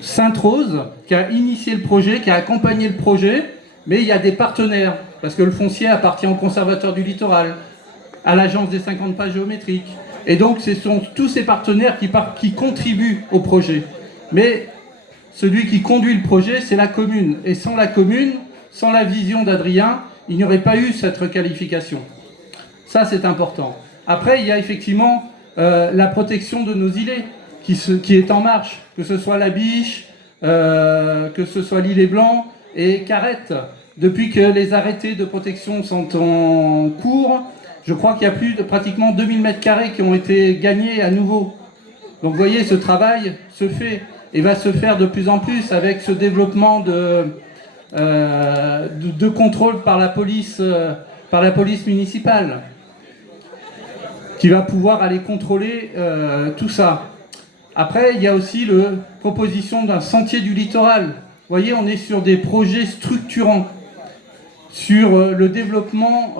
Sainte-Rose qui a initié le projet, qui a accompagné le projet, mais il y a des partenaires, parce que le foncier appartient au Conservatoire du Littoral, à l'Agence des 50 pas géométriques. Et donc, ce sont tous ces partenaires qui contribuent au projet. Mais celui qui conduit le projet, c'est la commune. Et sans la commune, sans la vision d'Adrien, il n'y aurait pas eu cette requalification. Ça, c'est important. Après, il y a effectivement la protection de nos îlets qui est en marche, que ce soit la Biche, que ce soit l'îlet Blanc et Carrette. Depuis que les arrêtés de protection sont en cours, je crois qu'il y a plus de pratiquement 2000 m² qui ont été gagnés à nouveau. Donc vous voyez, ce travail se fait et va se faire de plus en plus avec ce développement de contrôle par la police municipale, qui va pouvoir aller contrôler tout ça. Après, il y a aussi la proposition d'un sentier du littoral. Vous voyez, on est sur des projets structurants, sur le développement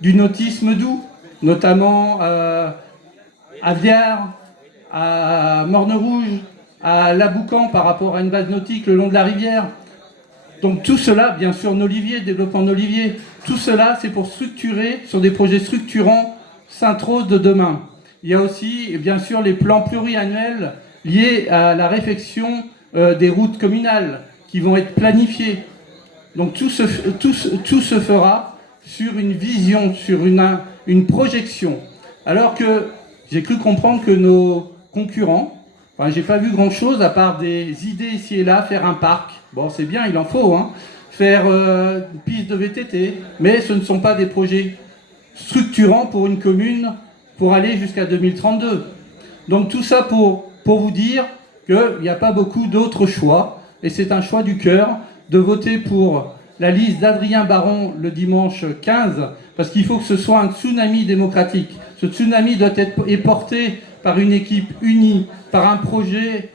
du nautisme doux, notamment à Viard, à Morne-Rouge, à Laboucan par rapport à une base nautique le long de la rivière. Donc tout cela, bien sûr, Nolivier, développement Nolivier, tout cela, c'est pour structurer sur des projets structurants Sainte-Rose de demain. Il y a aussi, bien sûr, les plans pluriannuels liés à la réfection des routes communales qui vont être planifiées. Donc tout se fera sur une vision, sur une projection. Alors que j'ai cru comprendre que nos concurrents, enfin, j'ai pas vu grand-chose à part des idées ici et là, faire un parc. Bon, c'est bien, il en faut, hein. Faire une piste de VTT, mais ce ne sont pas des projets structurants pour une commune pour aller jusqu'à 2032. Donc tout ça pour vous dire qu'il n'y a pas beaucoup d'autres choix, et c'est un choix du cœur de voter pour la liste d'Adrien Baron le dimanche 15, parce qu'il faut que ce soit un tsunami démocratique. Ce tsunami doit être porté par une équipe unie, par un projet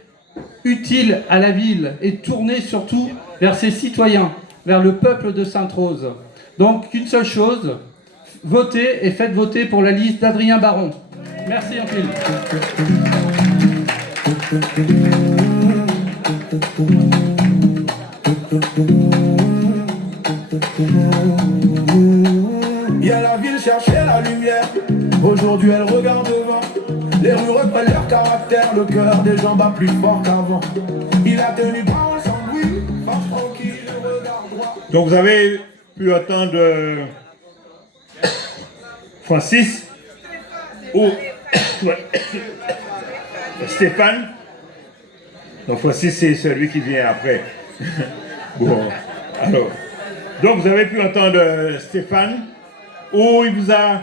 utile à la ville et tourné surtout vers ses citoyens, vers le peuple de Sainte-Rose. Donc une seule chose, votez et faites voter pour la liste d'Adrien Baron. Merci en film. Hier la ville cherchait la lumière, aujourd'hui elle regarde devant. Les rues reprennent leur caractère, le cœur des gens bat plus fort qu'avant. Il a tenu parole sans bruit, pas tranquille, le regard droit. Donc vous avez pu entendre Francis ou Stéphane. Donc Francis c'est celui qui vient après. Bon, alors. Donc vous avez pu entendre Stéphane, où il vous a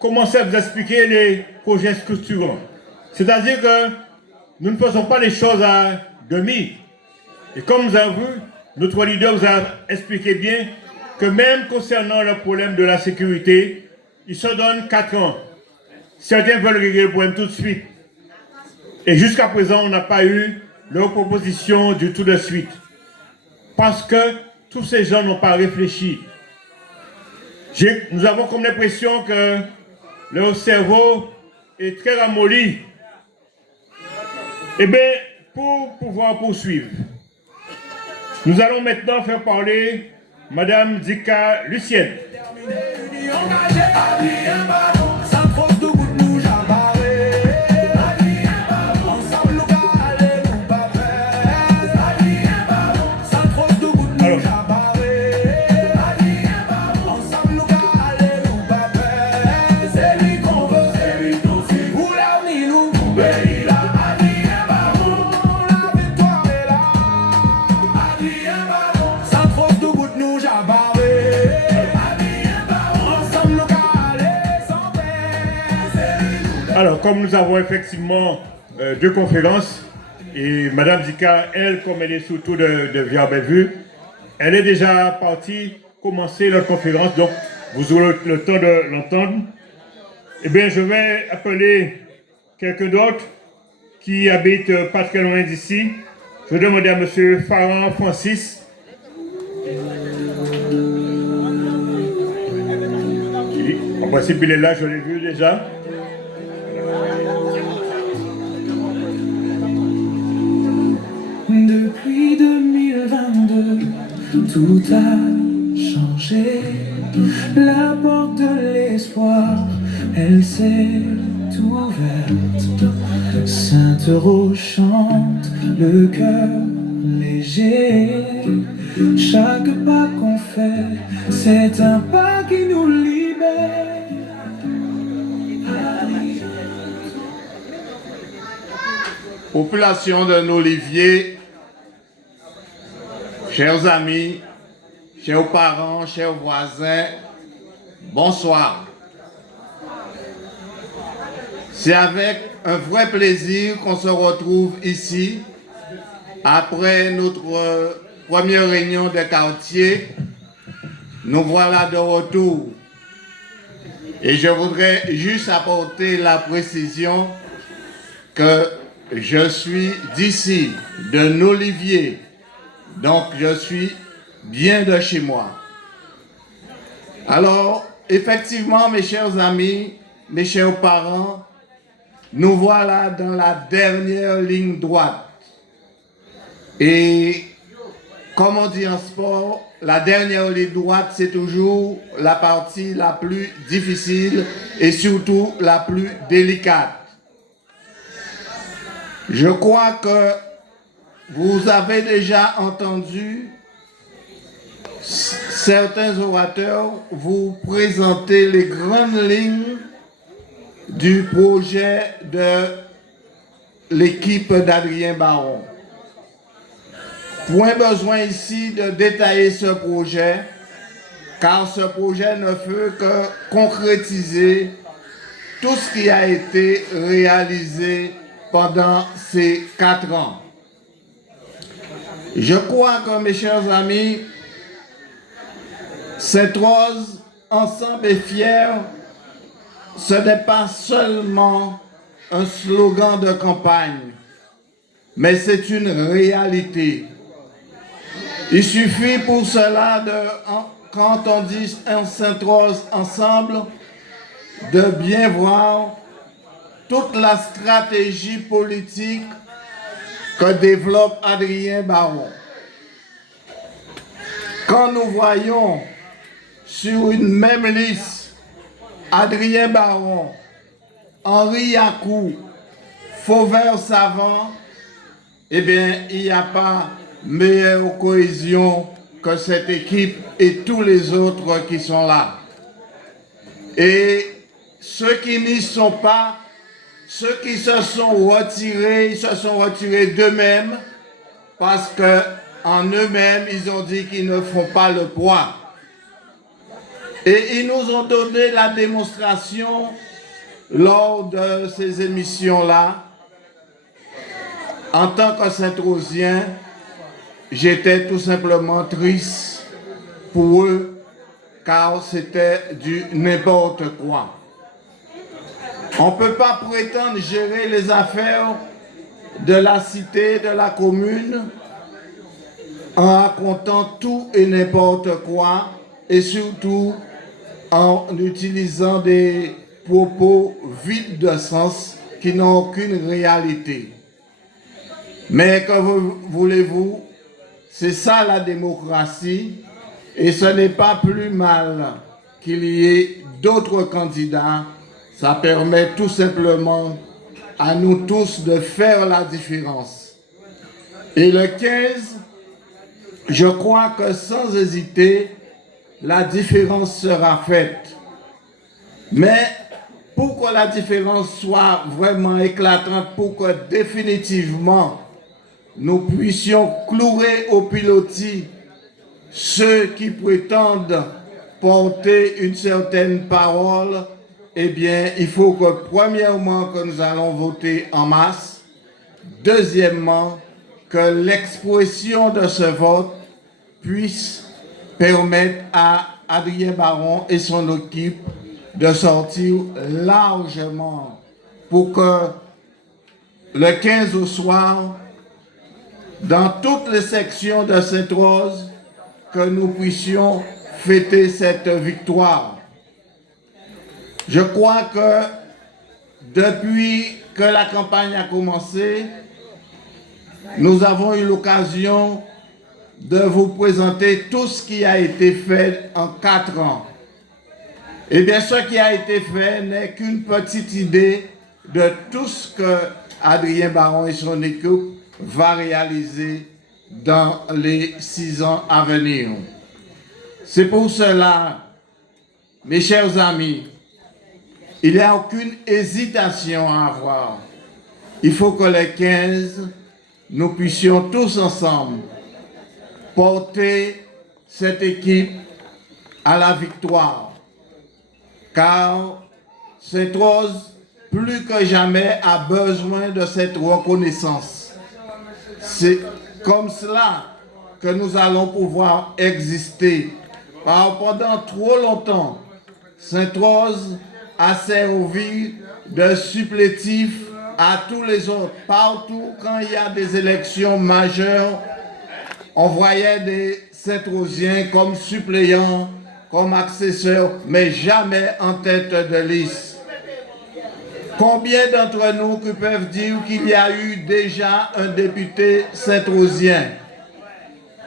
commencé à vous expliquer les projets structurants. C'est-à-dire que nous ne faisons pas les choses à demi. Et comme vous avez vu, notre leader vous a expliqué bien que même concernant le problème de la sécurité, il se donne 4 ans. Certains veulent régler le problème tout de suite. Et jusqu'à présent, on n'a pas eu leur proposition du tout de suite. Parce que tous ces gens n'ont pas réfléchi. Nous avons comme l'impression que leur cerveau est très ramolli. Eh bien, pour pouvoir poursuivre, nous allons maintenant faire parler Madame Zika Lucienne. Alors, comme nous avons effectivement 2 conférences, et Madame Zika, elle, comme elle est surtout de Viard-Bellevue, elle est déjà partie commencer leur conférence, donc vous aurez le temps de l'entendre. Eh bien, je vais appeler quelqu'un d'autre qui habite pas très loin d'ici. Je vais demander à M. Farhan Francis. En principe, il est là, je l'ai vu déjà. tout a changé. La porte de l'espoir, elle s'est ouverte. Sainte Rose chante, le cœur léger. Chaque pas qu'on fait, c'est un pas qui nous libère. Population de Olivier, chers amis, chers parents, chers voisins, bonsoir. C'est avec un vrai plaisir qu'on se retrouve ici après notre première réunion de quartier. Nous voilà de retour. Et je voudrais juste apporter la précision que je suis d'ici, de Nolivier, donc je suis bien de chez moi. Alors, effectivement, mes chers amis, mes chers parents, nous voilà dans la dernière ligne droite. Et comme on dit en sport, la dernière ligne droite, c'est toujours la partie la plus difficile et surtout la plus délicate. Je crois que vous avez déjà entendu certains orateurs vous présenter les grandes lignes du projet de l'équipe d'Adrien Baron. Point besoin ici de détailler ce projet, car ce projet ne peut que concrétiser tout ce qui a été réalisé pendant ces 4 ans. Je crois que, mes chers amis, Sainte-Rose, ensemble et fiers, ce n'est pas seulement un slogan de campagne, mais c'est une réalité. Il suffit pour cela, quand on dit un Sainte-Rose ensemble, de bien voir toute la stratégie politique que développe Adrien Baron. Quand nous voyons sur une même liste Adrien Baron, Henri Yacou, Fauvert Savant, eh bien, il n'y a pas meilleure cohésion que cette équipe et tous les autres qui sont là. Et ceux qui n'y sont pas, ceux qui se sont retirés, ils se sont retirés d'eux-mêmes parce qu'en eux-mêmes, ils ont dit qu'ils ne font pas le poids. Et ils nous ont donné la démonstration lors de ces émissions-là. En tant que Saint-Rosien, j'étais tout simplement triste pour eux, car c'était du n'importe quoi. On ne peut pas prétendre gérer les affaires de la cité, de la commune, en racontant tout et n'importe quoi, et surtout en utilisant des propos vides de sens qui n'ont aucune réalité. Mais que voulez-vous, c'est ça la démocratie, et ce n'est pas plus mal qu'il y ait d'autres candidats. Ça permet tout simplement à nous tous de faire la différence. Et le 15, je crois que sans hésiter, la différence sera faite. Mais pour que la différence soit vraiment éclatante, pour que définitivement nous puissions clouer au pilotis ceux qui prétendent porter une certaine parole, eh bien, il faut que, premièrement, que nous allons voter en masse. Deuxièmement, que l'expression de ce vote puisse permettre à Adrien Baron et son équipe de sortir largement pour que le 15 au soir, dans toutes les sections de Sainte-Rose, que nous puissions fêter cette victoire. Je crois que depuis que la campagne a commencé, nous avons eu l'occasion de vous présenter tout ce qui a été fait en 4 ans. Eh bien, ce qui a été fait n'est qu'une petite idée de tout ce que Adrien Baron et son équipe va réaliser dans les 6 ans à venir. C'est pour cela, mes chers amis, il n'y a aucune hésitation à avoir. Il faut que les 15, nous puissions tous ensemble porter cette équipe à la victoire. Car Sainte-Rose, plus que jamais, a besoin de cette reconnaissance. C'est comme cela que nous allons pouvoir exister. Car pendant trop longtemps, Sainte-Rose a servi de supplétif à tous les autres. Partout, quand il y a des élections majeures, on voyait des Saint-Rosiens comme suppléants, comme accesseurs, mais jamais en tête de liste. Combien d'entre nous qui peuvent dire qu'il y a eu déjà un député Saint-Rosien?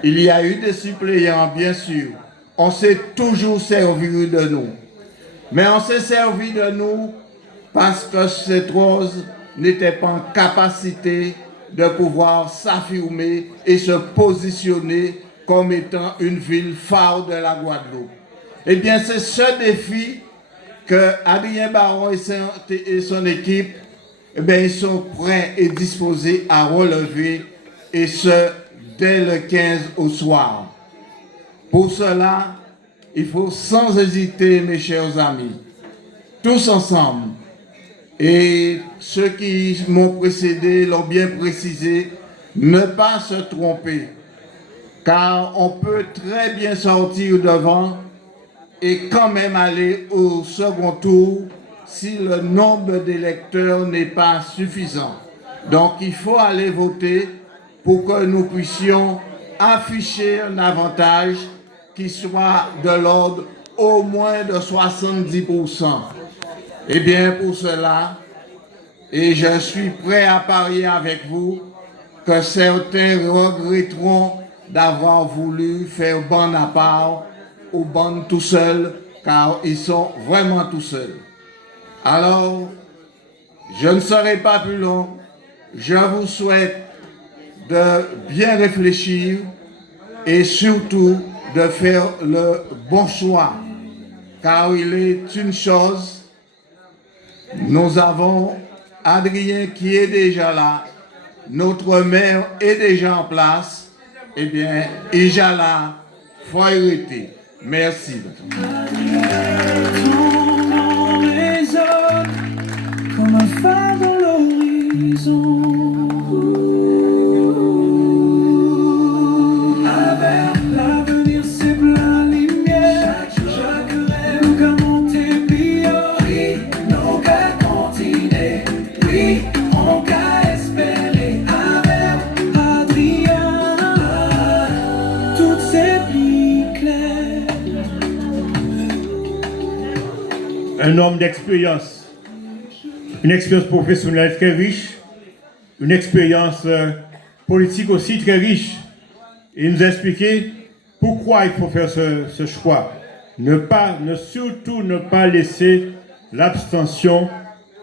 Il y a eu des suppléants, bien sûr. On s'est toujours servi de nous. Mais on s'est servi de nous parce que Sainte-Rose n'était pas en capacité de pouvoir s'affirmer et se positionner comme étant une ville phare de la Guadeloupe. Eh bien, c'est ce défi que Adrien Baron et son équipe, eh bien, ils sont prêts et disposés à relever, et ce, dès le 15 au soir. Pour cela, il faut sans hésiter, mes chers amis, tous ensemble, et ceux qui m'ont précédé l'ont bien précisé, ne pas se tromper, car on peut très bien sortir devant et quand même aller au second tour si le nombre d'électeurs n'est pas suffisant. Donc il faut aller voter pour que nous puissions afficher un avantage qui soit de l'ordre au moins de 70%. Eh bien, pour cela, et je suis prêt à parier avec vous, que certains regretteront d'avoir voulu faire bande à part ou bande tout seul, car ils sont vraiment tout seuls. Alors, je ne serai pas plus long. Je vous souhaite de bien réfléchir et surtout de faire le bon choix, car il est une chose, nous avons Adrien qui est déjà là, notre maire est déjà en place, eh bien, Ijala, faut arrêter. Merci. Comme un phare dans l'horizon. L'avenir c'est plein de lumière. Chaque rêve qu'a monté brillant. Oui, on qu'a continué. Oui, on qu'a espéré. Avec Adrien, toutes ces plis clairs. Un homme d'expérience. Une expérience professionnelle très riche, une expérience politique aussi très riche. Et il nous a expliqué pourquoi il faut faire ce choix. Surtout ne pas laisser l'abstention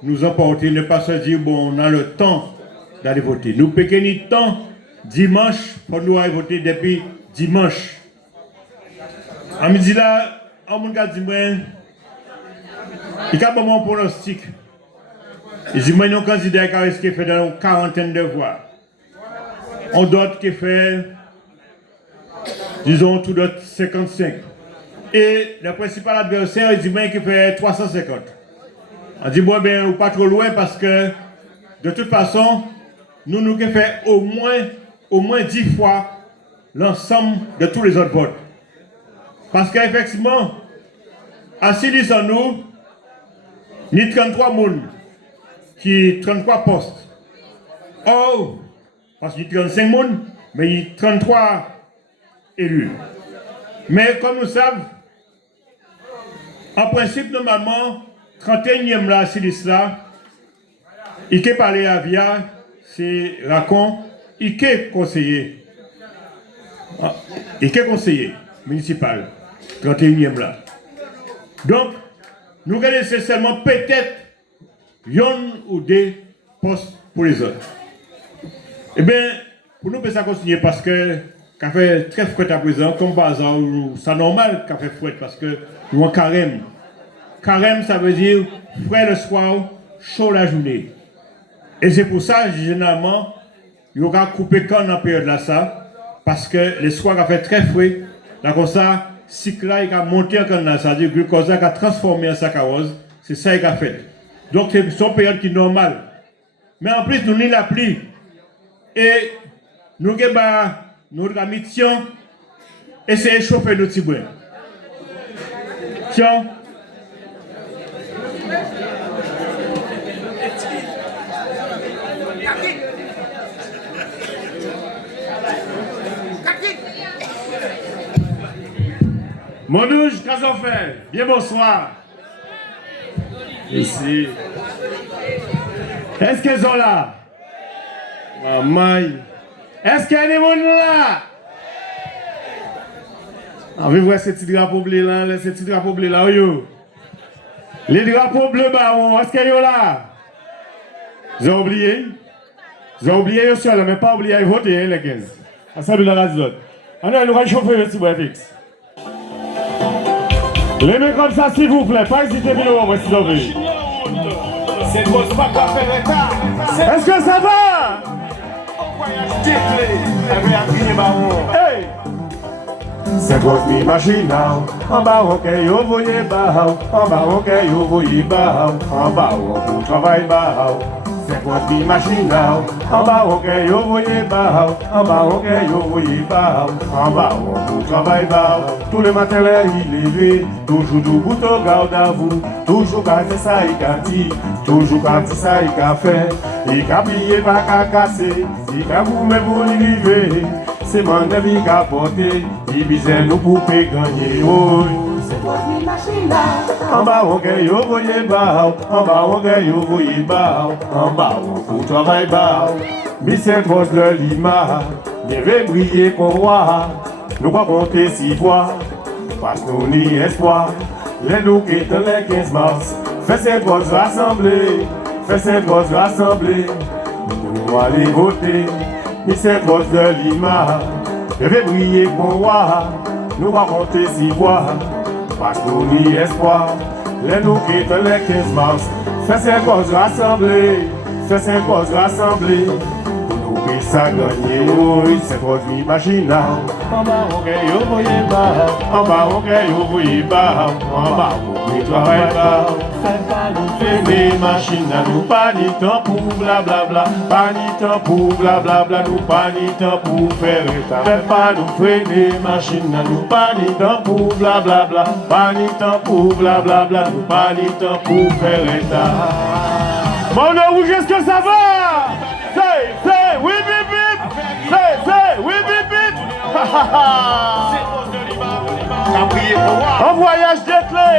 nous emporter, ne pas se dire, bon, on a le temps d'aller voter. Nous péquons le temps, dimanche, pour nous aller voter depuis dimanche. À midi là, on m'a dit, il y a un bon pronostic. Il dit, moi, un candidat qui a fait dans une quarantaine de voix. On d'autres qui fait, disons, tout d'autres 55. Et le principal adversaire, il dit, moi, qui fait 350. On dit, bon, ben, ou pas trop loin parce que, de toute façon, nous qui fait au moins 10 fois l'ensemble de tous les autres votes. Parce qu'effectivement, à 6 en nous, ni 33 personnes. Qui 33 postes. Oh, parce qu'il y a 35 personnes, mais il y a 33 élus. Mais comme nous savons, en principe, normalement, 31e là, c'est là, il peut parler à Via, c'est Racon, il peut conseiller. Et quel conseiller municipal, 31e là. Donc, nous allons nécessairement peut-être une ou deux postes pour les autres. Eh bien, pour nous, ça continue parce que ça fait très froid à présent, comme par hasard, c'est normal qu'il fait froid parce que nous avons carême. Carême, ça veut dire frais le soir, chaud la journée. Et c'est pour ça, généralement, il y a coupé quand dans la période là, ça, parce que le soir a fait très frais, là comme ça, cycle là, il a monté en canne là, c'est-à-dire que le glucose a transformé en saccharose, c'est ça qu'il a fait. Donc c'est une période qui est normale. Mais en plus, nous avons la pluie. Et nous avons notre mission, essayer de chauffer nos petits brins. Tiens. Mon douche, qu'est-ce qu'on fait? Bien bonsoir. Ici. Est-ce qu'elles sont là? Maman. Est-ce qu'il y a des gens là? On va voir ces petits drapeaux bleus là, ces petits drapeaux bleus là, yo. Les drapeaux bleus baron, est-ce qu'ils sont là? J'ai oublié. J'ai oublié aussi, mais pas oublié de voter, les 15. À ça, de la race l'autre. On a nous chauffer le petit bois fixe. Les mecs comme ça, s'il vous plaît, pas hésiter à venir moi, s'il vous plaît. C'est grosse pas qu'à faire l'état. Est-ce que ça va? Hey! C'est grosse mi machine en bas ok yo voyez bas en bas ok yo voyez bas en bas on travaille bas c'est grosse mi machine en bas ok yo voyez bas en bas ok yo voyez bas en bas on travaille bas tous les matins il est levé toujours debout au garde à vous toujours garder ça il a dit toujours garder ça il a fait il a plié pas qu'à casser il a vous mais vous l'arrivez c'est mon avis qui a porté, il visait nous pour gagner. C'est toi qui machine là. En bas, on gagne, vous voyez bas. En bas, on gagne, vous voyez bas. En bas, on travaille bas. Mais c'est trop de Lima. Il devait briller qu'on voit. Nous pas compter 6 fois. Parce nous ni espoir. Les nous qui sont les 15 mars. Fais cette grosse rassemblée. Fais cette grosse rassemblée. Nous allons voter. Mais c'est grosse de Lima, je vais briller pour moi, nous va compter 6 fois, parce que nous n'y espoir, les nous quittent les 15 mars, fais cette grosse rassemblée, fais cette grosse rassemblée, nous puissions ça gagner, oui, c'est grosse machine, en bas on gagne, vous voyez bas, en bas on gagne, vous voyez bas, en bas on travaille bas. Fais pas nous freiner, machine, nous pas ni temps pour blablabla, pas ni temps pour blablabla, nous pas ni temps pour faire état. Fais pas nous freiner, machine, nous pas ni temps pour blablabla, pas ni temps pour blablabla, nous pas ni temps pour faire état. Mon nom rouge, est-ce que ça va? C'est, oui, bip, bip! C'est, oui, bip, bip! En voyage de clé!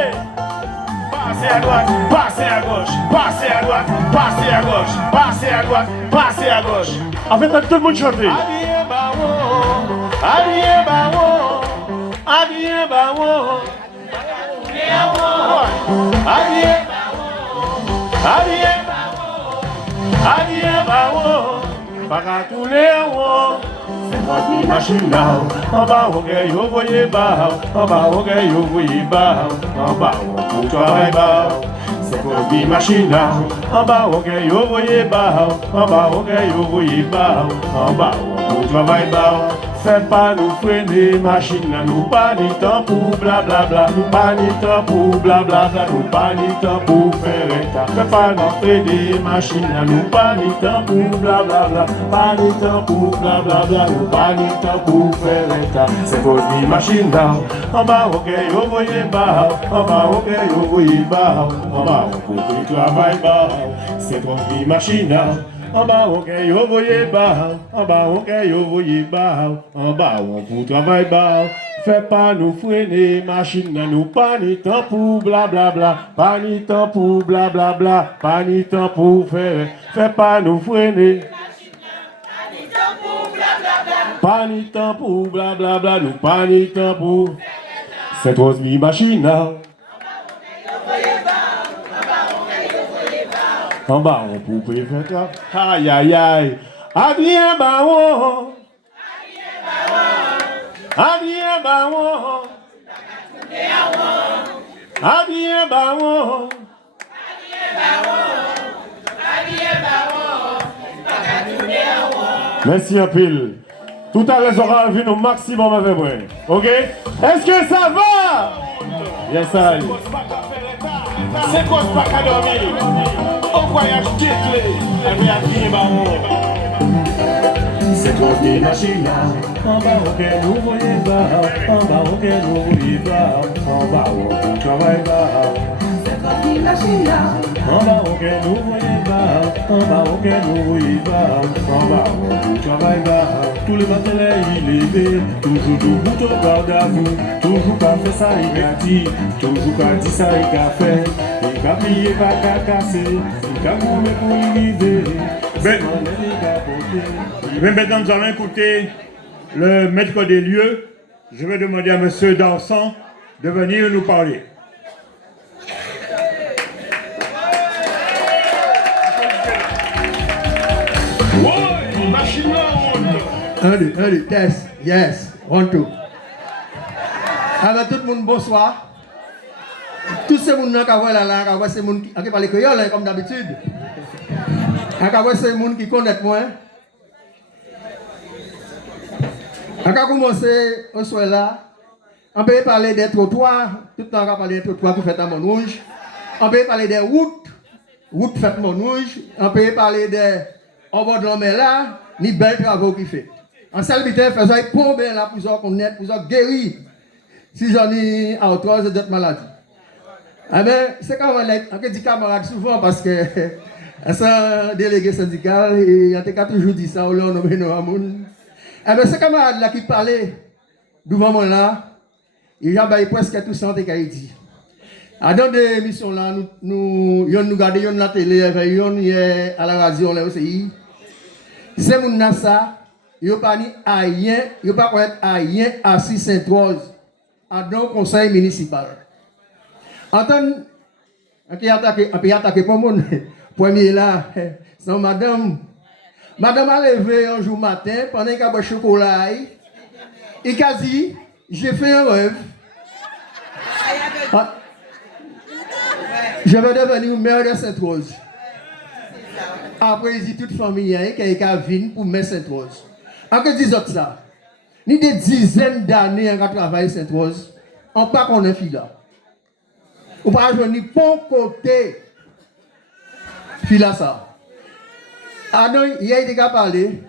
Passez à droite, passez à gauche, passez à droite, passez à gauche, passez à droite, passez à gauche. En fait, tout le monde chante. Habillé baron, habillé baron, habillé baron, habillé baron, pas qu'à tous les roues. C'est votre machine là, en bas on gagne, vous voyez bas, en bas on gagne, vous voyez bas, en bas on travaille bas. C'est votre machine là, en bas on gagne, vous voyez bas, en bas on gagne, vous voyez bas, en bas on travaille bas. Faites pas nous freiner, machine là, nous pas ni temps pour blablabla, nous pas ni temps pour blablabla, nous pas ni temps pour faire état. Faites pas nous freiner, machine là, nous pas ni temps pour blablabla, pas ni temps pour blablabla, nous pas ni temps pour faire état. C'est votre machine là, en bas ok, vous voyez bas, en bas ok, vous voyez bas, en bas on travaille bas. C'est votre machine là. En bas, on gagne, vous voyez bas. En bas, on gagne, vous voyez bas. En bas, on vous travaille bas. Fais pas nous freiner, machine, nous pas ni temps pour blablabla. Pas ni temps pour blablabla. Pas ni temps pour faire. Fais pas nous freiner. Pas pas ni temps pour blablabla, nous pas ni temps pour cette rose mi machine. En bas, on pouvait faire ça. Aïe, aïe, aïe. Adrien Baron. Adrien Baron. Adrien Baron. Merci un pile. Tout à l'heure, aura vu au maximum avec moi. Ok? Est-ce que ça va? Yes, I. C'est quoi ce pas qu'à dormir? Au voyage déclé, avec Adrien Baron. C'est quoi ce machine? En bas, ok, nous voyons pas. En bas, ok, nous voyons pas. En bas, on travaille pas. En bas, ok, nous voyons pas. En bas, ok, nous voyons pas. En bas, on travaille pas. Tous les matins, il est levé. Toujours debout au garde à vous. Toujours pas fait ça, il a dit. Toujours pas dit ça, il a fait. Il a plié, pas qu'à casser. Il a couru pour y arriver. Mais maintenant, nous allons écouter le maître des lieux. Je vais demander à M. Dansan de venir nous parler. Allez, test, yes, 1, 2. Alors tout le monde, bonsoir. Tous ces gens qui ont là, c'est gens qui parlent créole comme d'habitude. C'est gens qui connaissent moi. On va commencer au soir là. On peut parler des trottoirs. Tout le temps, on va parler des trottoirs qui font à Montrouge. On peut parler des routes faites à Montrouge. On peut parler des au bord de l'homme là, ni belles travaux qui fait. En salvité, faisant pour bien là, pour connaître, pour guérir. Si j'en ai arthrose et d'autres maladies. Eh bien, c'est comme on dit camarade souvent parce que c'est un délégué syndical et on a toujours dit ça, on l'a nommé Noamoun. Eh bien, ce camarade là qui parlait devant moi là, il a presque tout ça qu'il dit. Dans des émissions là, nous regardons la télé, à la radio, là aussi. C'est mon ça, il n'y a pas ni rien, il n'y a pas rien assis Sainte-Rose, dans le conseil municipal. Entendre, on peut attaquer pour mon premier là, c'est madame. Madame a levé un jour matin, pendant qu'elle a bu chocolat, il a dit, j'ai fait un rêve. Je vais devenir maire de Sainte-Rose. Après, il dit toute famille qui a venu pour mettre Sainte-Rose. En que disent ça? Ni des dizaines d'années à travailler Sainte-Rose, on pas qu'on est fille là. On pas venir bon côté fille là ça. Ah non, il a déjà parlé,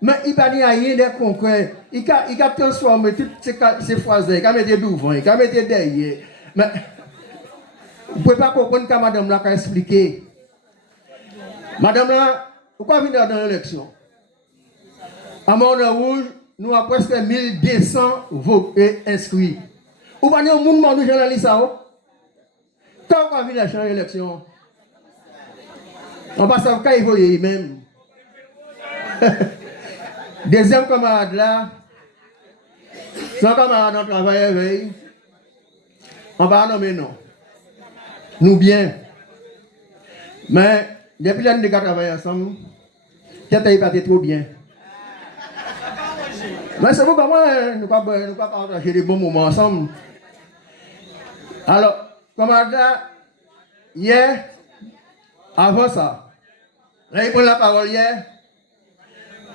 mais il n'a rien de concret. Il a transformé toutes ces phrases, il a mis devant, il a mis derrière. Mais vous ne pouvez pas comprendre que madame l'a expliqué. Madame là, pourquoi venir dans l'élection? À Montrouge, nous avons presque 1200 votés inscrits. Vous voyez un monde de journalistes quand on va venir dans l'élection, on va savoir quand il voyait même. Deuxième camarade là, son camarade dans le travail, on va nommer non. Nous bien. Mais depuis l'année que nous travaillons ensemble, peut-être qu'il pas trop bien. Mais c'est pourquoi nous ne pas partager des bons moments ensemble. Alors, camarade hier, avant ça, là il prend la parole hier.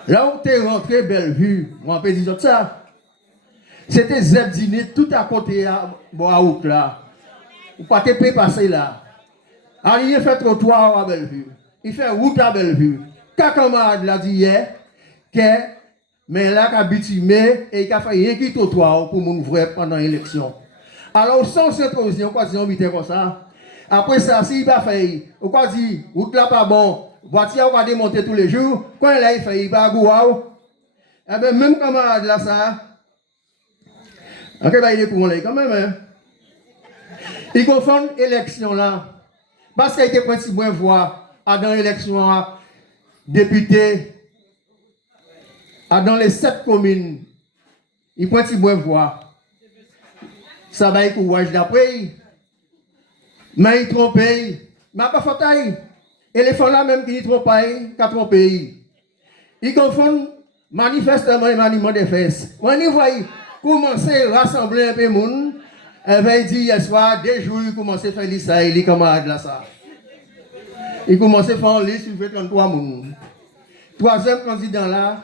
Là où tu es rentré, Bellevue, moi je peux dire ça. C'était Zebdine tout à côté à Boaouk là. Ou pas te passer là. Alors il fait trottoir à Bellevue. Il fait route à Bellevue. Quand camarade l'a dit hier, que mais là qu'a bitumé et il a fait rien qui trottoir pour mon vrai pendant l'élection. Alors sans cette position, quoi dire on vite comme ça. Après ça, s'il va faire, ou quoi dire, route là pas bon. Voiture va démonter tous les jours. Quand il a fait, il va gouaou. Eh bien, même camarade là, ça. Ok, bah, il est pour quand même. Hein? Il confond l'élection là. Parce qu'il était principalement voix dans l'élection député dans les 7 communes, il prend une bonne voix. Ça va être courage d'après. Mais il trompe. Mais pas faute. Et les femmes là même qui trompent, qui trompent. Ils confondent manifestement et maniement des fesses. Quand ils voient commencer à rassembler un peu de monde, il dit hier soir, 2 jours, il commence à faire ça, il est camarade là ça. Il commence à faire en liste, il fait 33 personnes. 3e candidat là,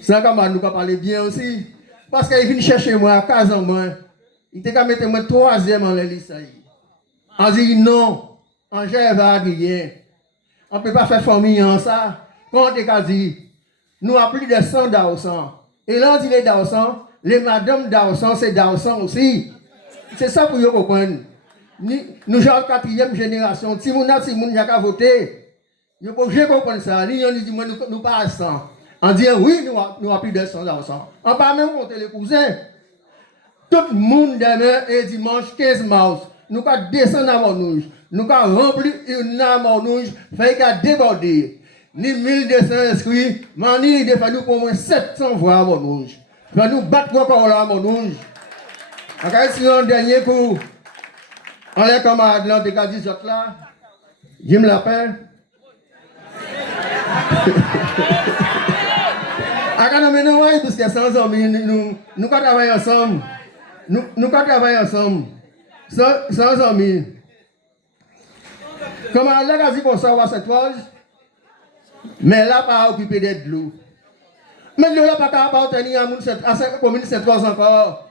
c'est un camarade nous qui parle bien aussi. Parce qu'il vient chercher moi à 15 ans moins. Il était qu'à mettre moi 3e en la liste. On dit non, on gère rien. On ne peut pas faire famille en ça. Quand on a dit, nous avons plus de 100 Dawson. Et là, on dit les Dawson, les madames Dawson, c'est Dawson aussi. C'est ça pour vous comprendre. Nous sommes 4e génération. Si nous avons voté, nous ne pouvons pas comprendre ça. Nous disons, nous pas à 100. On dit, oui, nous avons plus de 100 Dawson. On ne peut pas même compter les cousins. Tout le monde demain et dimanche 15 mars, nous allons descendre à Monouge. Nous allons remplir une âme à Monouge, fait qu'à déborder. Ni 1200 inscrits, mais il faut nous pour au moins 700 voix à Monouge. Il faut nous battre encore là à Monouge. Encore si un dernier coup, on est comme à Atlantique à 18 là, Jim l'appelle. Encore nous menons, parce que sans amis, nous travaillons ensemble. Nous travaillons ensemble. Sans amis. Comme on l'a dit pour savoir cette chose, mais là, pas occupé d'être de l'eau. Mais l'eau là, pas appartenir à cette commune de Saint-Oise encore.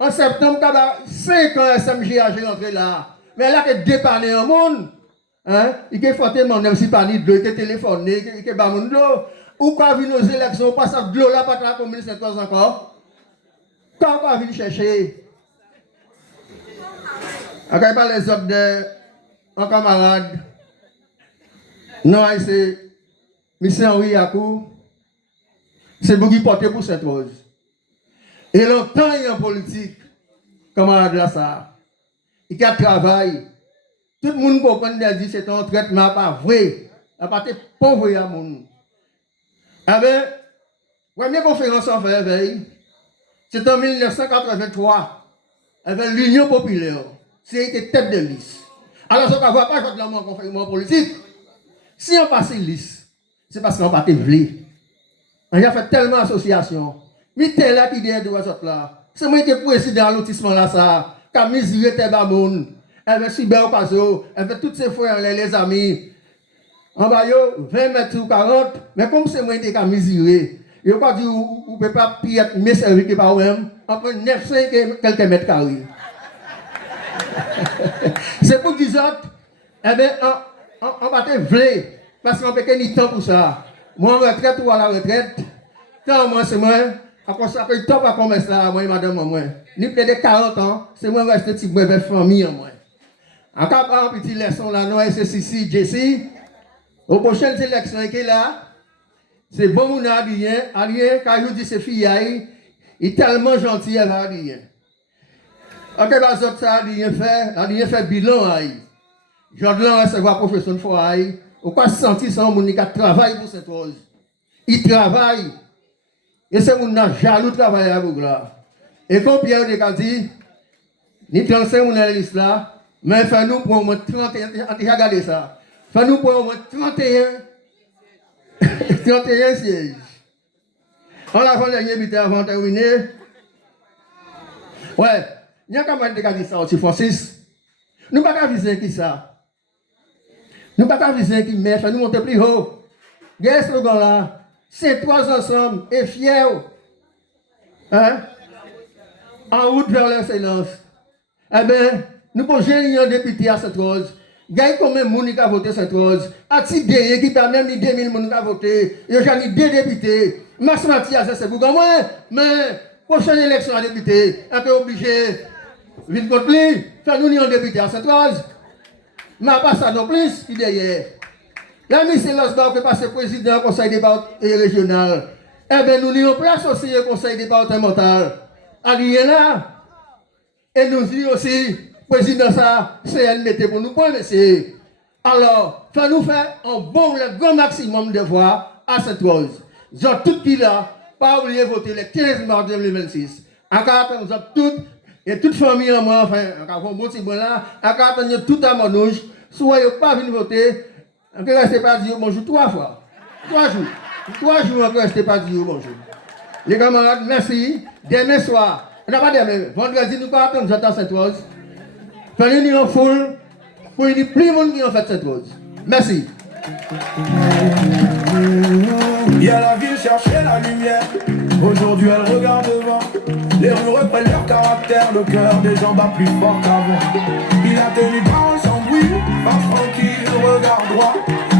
En septembre, il y a 5 ans SMG a rentré là. Mais là, il dépanne un monde. Hein? Il est fortement, même si pas ni de l'eau, il est téléphoné, il est pas de l'eau. Ou quand vient nos élections, on passe de l'eau là, pas la commune de Saint-Oise encore. Quand on vient chercher. Quand il parle les autres de un camarade, non, c'est M. Henri Yakou, c'est pour qui porter pour cette rose. Et longtemps, il y a en politique, camarade là, ça. Il y a travail. Tout le monde comprend que c'est un traitement pas vrai. La partie pauvre à monde. Eh bien, la première conférence en fait, c'est en 1983, avec l'Union populaire. C'était tête de liste. Alors, on ne voit pas quand on conférence politique. Si on passe liste, c'est parce qu'on n'a pas été on a fait tellement d'associations. Mais t'es là qui est de là. C'est moi qui suis président de lotissement là, ça. Qui a mesuré tes bamoun. Avec Cyber Paso, avec tous ses frères, les amis. En bas, 20 mètres ou 40. Mais comme c'est moi qui ai mesuré, je ne peux pas dire vous ne pouvez pas payer mes services par vous-même. Entre 900 et quelques mètres carrés. C'est pour qu'ils autres, eh bien, on va te vler. Parce qu'on ne peut pas ni temps pour ça. Moi, en retraite ou à la retraite, tant moi, c'est moi, à consacrer temps à commerce là, moi et madame, moi. Ni plus de 40 ans, c'est moi qui reste petit brevet famille, moi. En cas de petite leçon là, nous, SCC, Jesse, aux prochaines élections qui est là, c'est bon, mon Adrien, quand je dis c'est fille, il est tellement gentil, elle va Adrien. Ok, les autres, ça, Adrien fait bilan, Jordan recevoir professeur de foi, ou quoi sentir ça, mon qui travaille pour cette chose. Il travaille. Et c'est mon jaloux travail à vous là. Et comme Pierre de dit, ni 35 mon la liste là, mais fais-nous pour au moins 31, regardez ça. Fais-nous pour au moins 31 sièges. On a fait dernier but avant de terminer. Ouais, il y a quand même des dit ça aussi, Francis. Nous ne pouvons pas viser qui ça. Nous ne pouvons pas viser qui met, fais-nous monter plus haut. Quel slogan là? C'est trois ensemble et fiers. Hein? En route vers l'excellence. Eh bien, nous pouvons gérer un député à cette rose. Gagne combien de monde qui a voté cette rose? A-t-il gagné qui a même 2000 personnes qui a voté? Il y a eu 2 députés. Max Mathias, c'est pour moi. Mais, prochaine élection à député, on est obligé de venir contre lui. Faire-nous un député à cette rose. Mais pas ça non plus, qui derrière. La mission Losbar fait passer président du conseil départemental régional. Eh bien, nous n'avons pas associé au conseil départemental. Allié là. Et nous disons aussi, président ça, CNMT pour nous point, monsieur. Alors, faut nous faire un bon, le grand maximum de voix à cette rose. Vous êtes tous qui là, pas oublier de voter le 15 mars 2026. À carte, nous sommes toutes, et toute famille en moi, enfin, à mon petit bon là, à carte, nous sommes tout à Manouche. Soyez pas venus voter, on peut rester pas dire bonjour 3 fois. 3 jours. 3 jours, on peut rester pas dire bonjour. Les camarades, merci. Demain soir, non pas demain, vendredi, nous partons, nous attendons Sainte-Rose. Venez nous en foule, pour qu'il y ait plus de monde qui ont fait Sainte-Rose. Merci. Il y a la ville chercher la lumière. Aujourd'hui elle regarde devant. Les rues reprennent leur caractère. Le cœur des gens bat plus fort qu'avant. Il a tenu parole sans bruit. Pas tranquille, regard droit.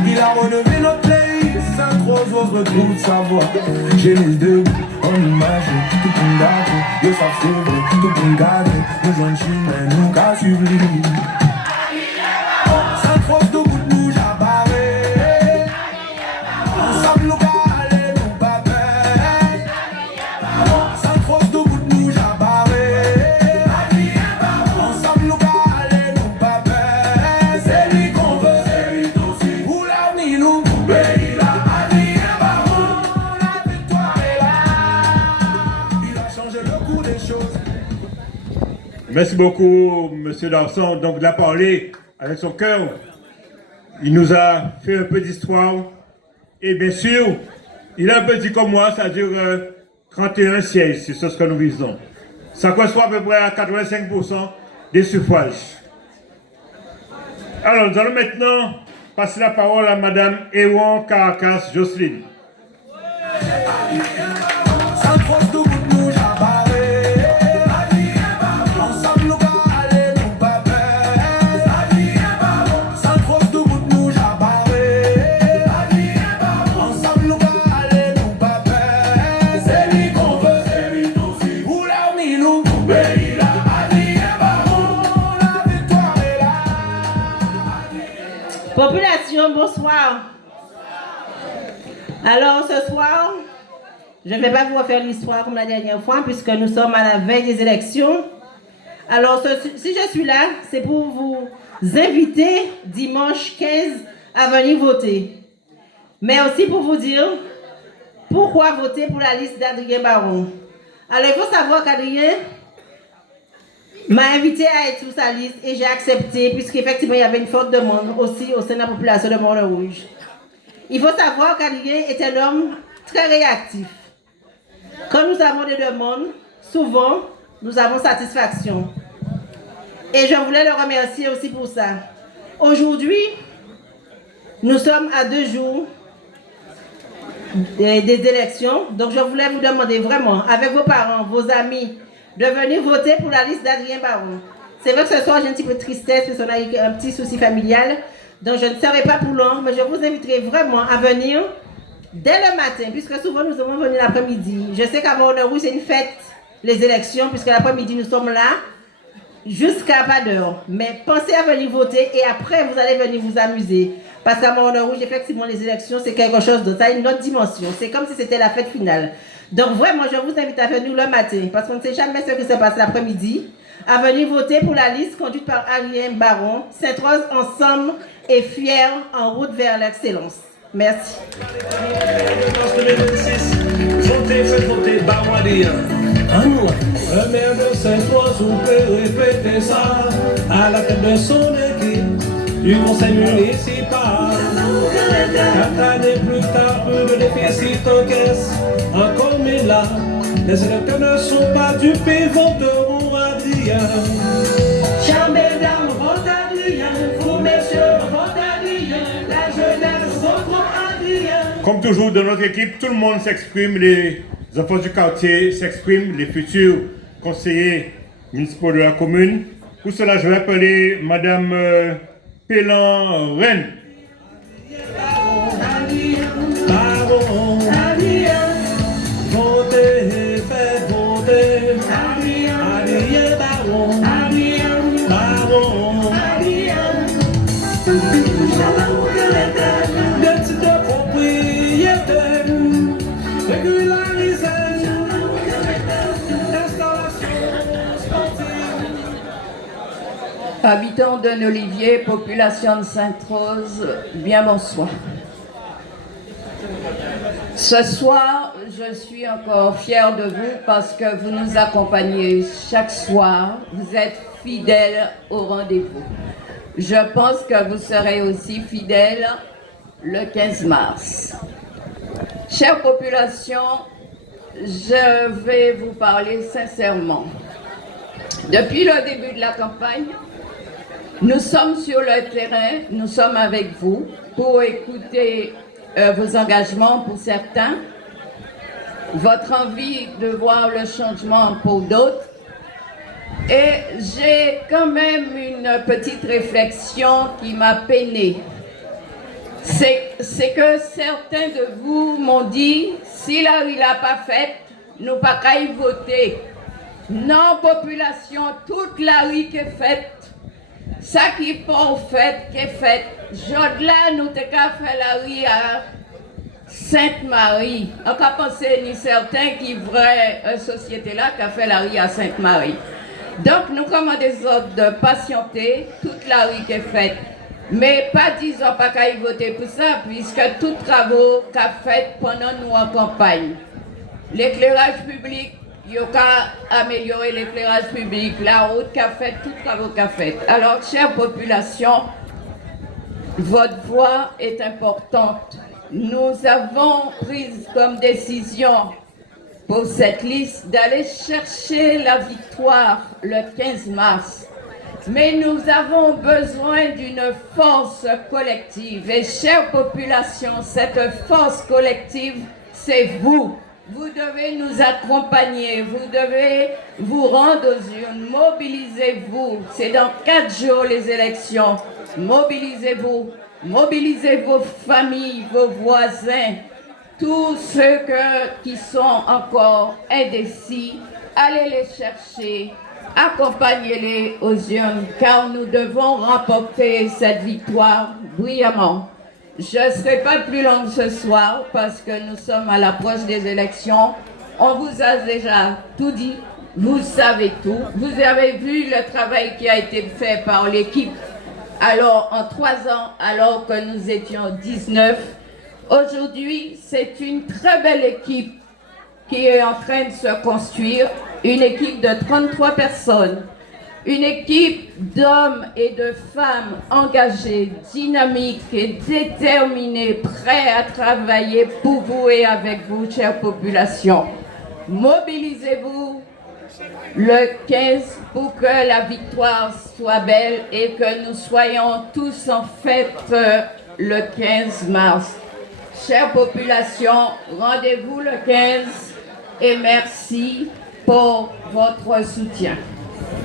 Il a relevé notre pays. Sainte-Rose retrouve sa voix. J'ai les deux, on imagine. Tout pour me garder, yo ça c'est vrai. Tout pour me garder, nous joignent Chine, nous qu'à suivre. Sainte-Rose de bout de nous, j'apparaît. Ensemble nous aller nous papel. Sainte-Rose de bout de nous, j'apparaît. Ensemble nous aller nous papel. C'est lui qu'on veut, c'est lui aussi. Pour l'avenir nous, pays là. La victoire est là. Il a changé le cours des choses. Merci beaucoup, Monsieur Darson. Donc, il a parlé avec son cœur. Il nous a fait un peu d'histoire. Et bien sûr, il a un peu dit comme moi, ça dure 31 sièges, c'est ce que nous visons. Ça correspond à peu près à 85% des suffrages. Alors, nous allons maintenant passer la parole à Madame Ewan Caracas Jocelyne. Sainte-Rose de bout de nous, j'apparaît. Ensemble nous aller nous papel. Sainte-Rose de bout de nous, j'apparaît. Ensemble nous aller nous papel. C'est lui qu'on veut, c'est lui aussi. Pour l'avenir nous, pays là. La victoire est là. Population, bonsoir. Alors ce soir, je ne vais pas vous refaire l'histoire comme la dernière fois puisque nous sommes à la veille des élections. Alors si je suis là, c'est pour vous inviter dimanche 15 à venir voter. Mais aussi pour vous dire pourquoi voter pour la liste d'Adrien Baron. Alors il faut savoir qu'Adrien m'a invité à être sur sa liste et j'ai accepté puisqu'effectivement il y avait une forte demande aussi au sein de la population de Mont-le-Rouge. Il faut savoir qu'Adrien est un homme très réactif. Quand nous avons des demandes, souvent nous avons satisfaction. Et je voulais le remercier aussi pour ça. Aujourd'hui, nous sommes à 2 jours des élections. Donc je voulais vous demander vraiment, avec vos parents, vos amis, de venir voter pour la liste d'Adrien Baron. C'est vrai que ce soir j'ai un petit peu de tristesse parce qu'on a eu un petit souci familial. Donc je ne serai pas pour long, mais je vous inviterai vraiment à venir dès le matin, puisque souvent nous allons venir l'après-midi. Je sais qu'à Mont-le-Rouge c'est une fête, les élections, puisque l'après-midi nous sommes là jusqu'à pas d'heure. Mais pensez à venir voter et après vous allez venir vous amuser. Parce qu'à Mont-le-Rouge, effectivement, les élections c'est quelque chose d'autre, ça a une autre dimension. C'est comme si c'était la fête finale. Donc vraiment, je vous invite à venir le matin, parce qu'on ne sait jamais ce qui se passe l'après-midi, à venir voter pour la liste conduite par Adrien Baron, Sainte-Rose ensemble et fière en route vers l'excellence. Merci. Votez, faites voter Baron Adrien. Le maire de Sainte-Rose, on peut répéter ça à la tête de son équipe du conseil municipal. 4 années plus tard, peu de déficit en caisse. En commune là, les électeurs ne sont pas dupes, ils voteront Adrien. Mesdames, vote Adrien, vous messieurs, vote Adrien, la jeunesse vote Adrien. Comme toujours dans notre équipe, tout le monde s'exprime, les enfants du quartier s'expriment, les futurs conseillers municipaux de la commune. Pour cela, je vais appeler Madame Pélan Rennes. Baron, votez, faites voter. Adrien Baron, Baron, le titre de propriété, régularisé, installation sportive. Habitants de Olivier, population de Sainte-Rose, bien bonsoir. Ce soir, je suis encore fière de vous parce que vous nous accompagnez chaque soir. Vous êtes fidèles au rendez-vous. Je pense que vous serez aussi fidèles le 15 mars. Chère population, je vais vous parler sincèrement. Depuis le début de la campagne, nous sommes sur le terrain, nous sommes avec vous pour écouter vos engagements pour certains, votre envie de voir le changement pour d'autres. Et j'ai quand même une petite réflexion qui m'a peinée. C'est que certains de vous m'ont dit, si la rue l'a pas faite, nous pas qu'à y voter. Non, population, toute la rue qui est faite, ça qui n'est pas fait, qui est fait. Jodla, nous t'ai qu'à faire la rue à Sainte-Marie. On a pensé ni certains qui vraient une société là qui a fait la rue à Sainte-Marie. Donc nous commandons des ordres de patienter, toute la rue qui est faite. Mais pas disons pas qu'à y voter pour ça, puisque tous les travaux qu'a fait pendant nous en campagne. L'éclairage public, il y a qu'à améliorer l'éclairage public, la route qu'a fait, tous les travaux qu'a fait. Alors, chère population, votre voix est importante. Nous avons pris comme décision pour cette liste d'aller chercher la victoire le 15 mars. Mais nous avons besoin d'une force collective. Et chère population, cette force collective, c'est vous. Vous devez nous accompagner, vous devez vous rendre aux urnes, mobilisez-vous. C'est dans 4 jours les élections. Mobilisez-vous, mobilisez vos familles, vos voisins, tous ceux qui sont encore indécis. Allez les chercher, accompagnez-les aux urnes, car nous devons remporter cette victoire brillamment. Je ne serai pas plus longue ce soir parce que nous sommes à l'approche des élections. On vous a déjà tout dit, vous savez tout. Vous avez vu le travail qui a été fait par l'équipe. Alors, en 3 ans, alors que nous étions 19, aujourd'hui, c'est une très belle équipe qui est en train de se construire. Une équipe de 33 personnes. Une équipe d'hommes et de femmes engagés, dynamiques et déterminés, prêts à travailler pour vous et avec vous, chère population. Mobilisez-vous le 15 pour que la victoire soit belle et que nous soyons tous en fête le 15 mars. Chère population, rendez-vous le 15 et merci pour votre soutien.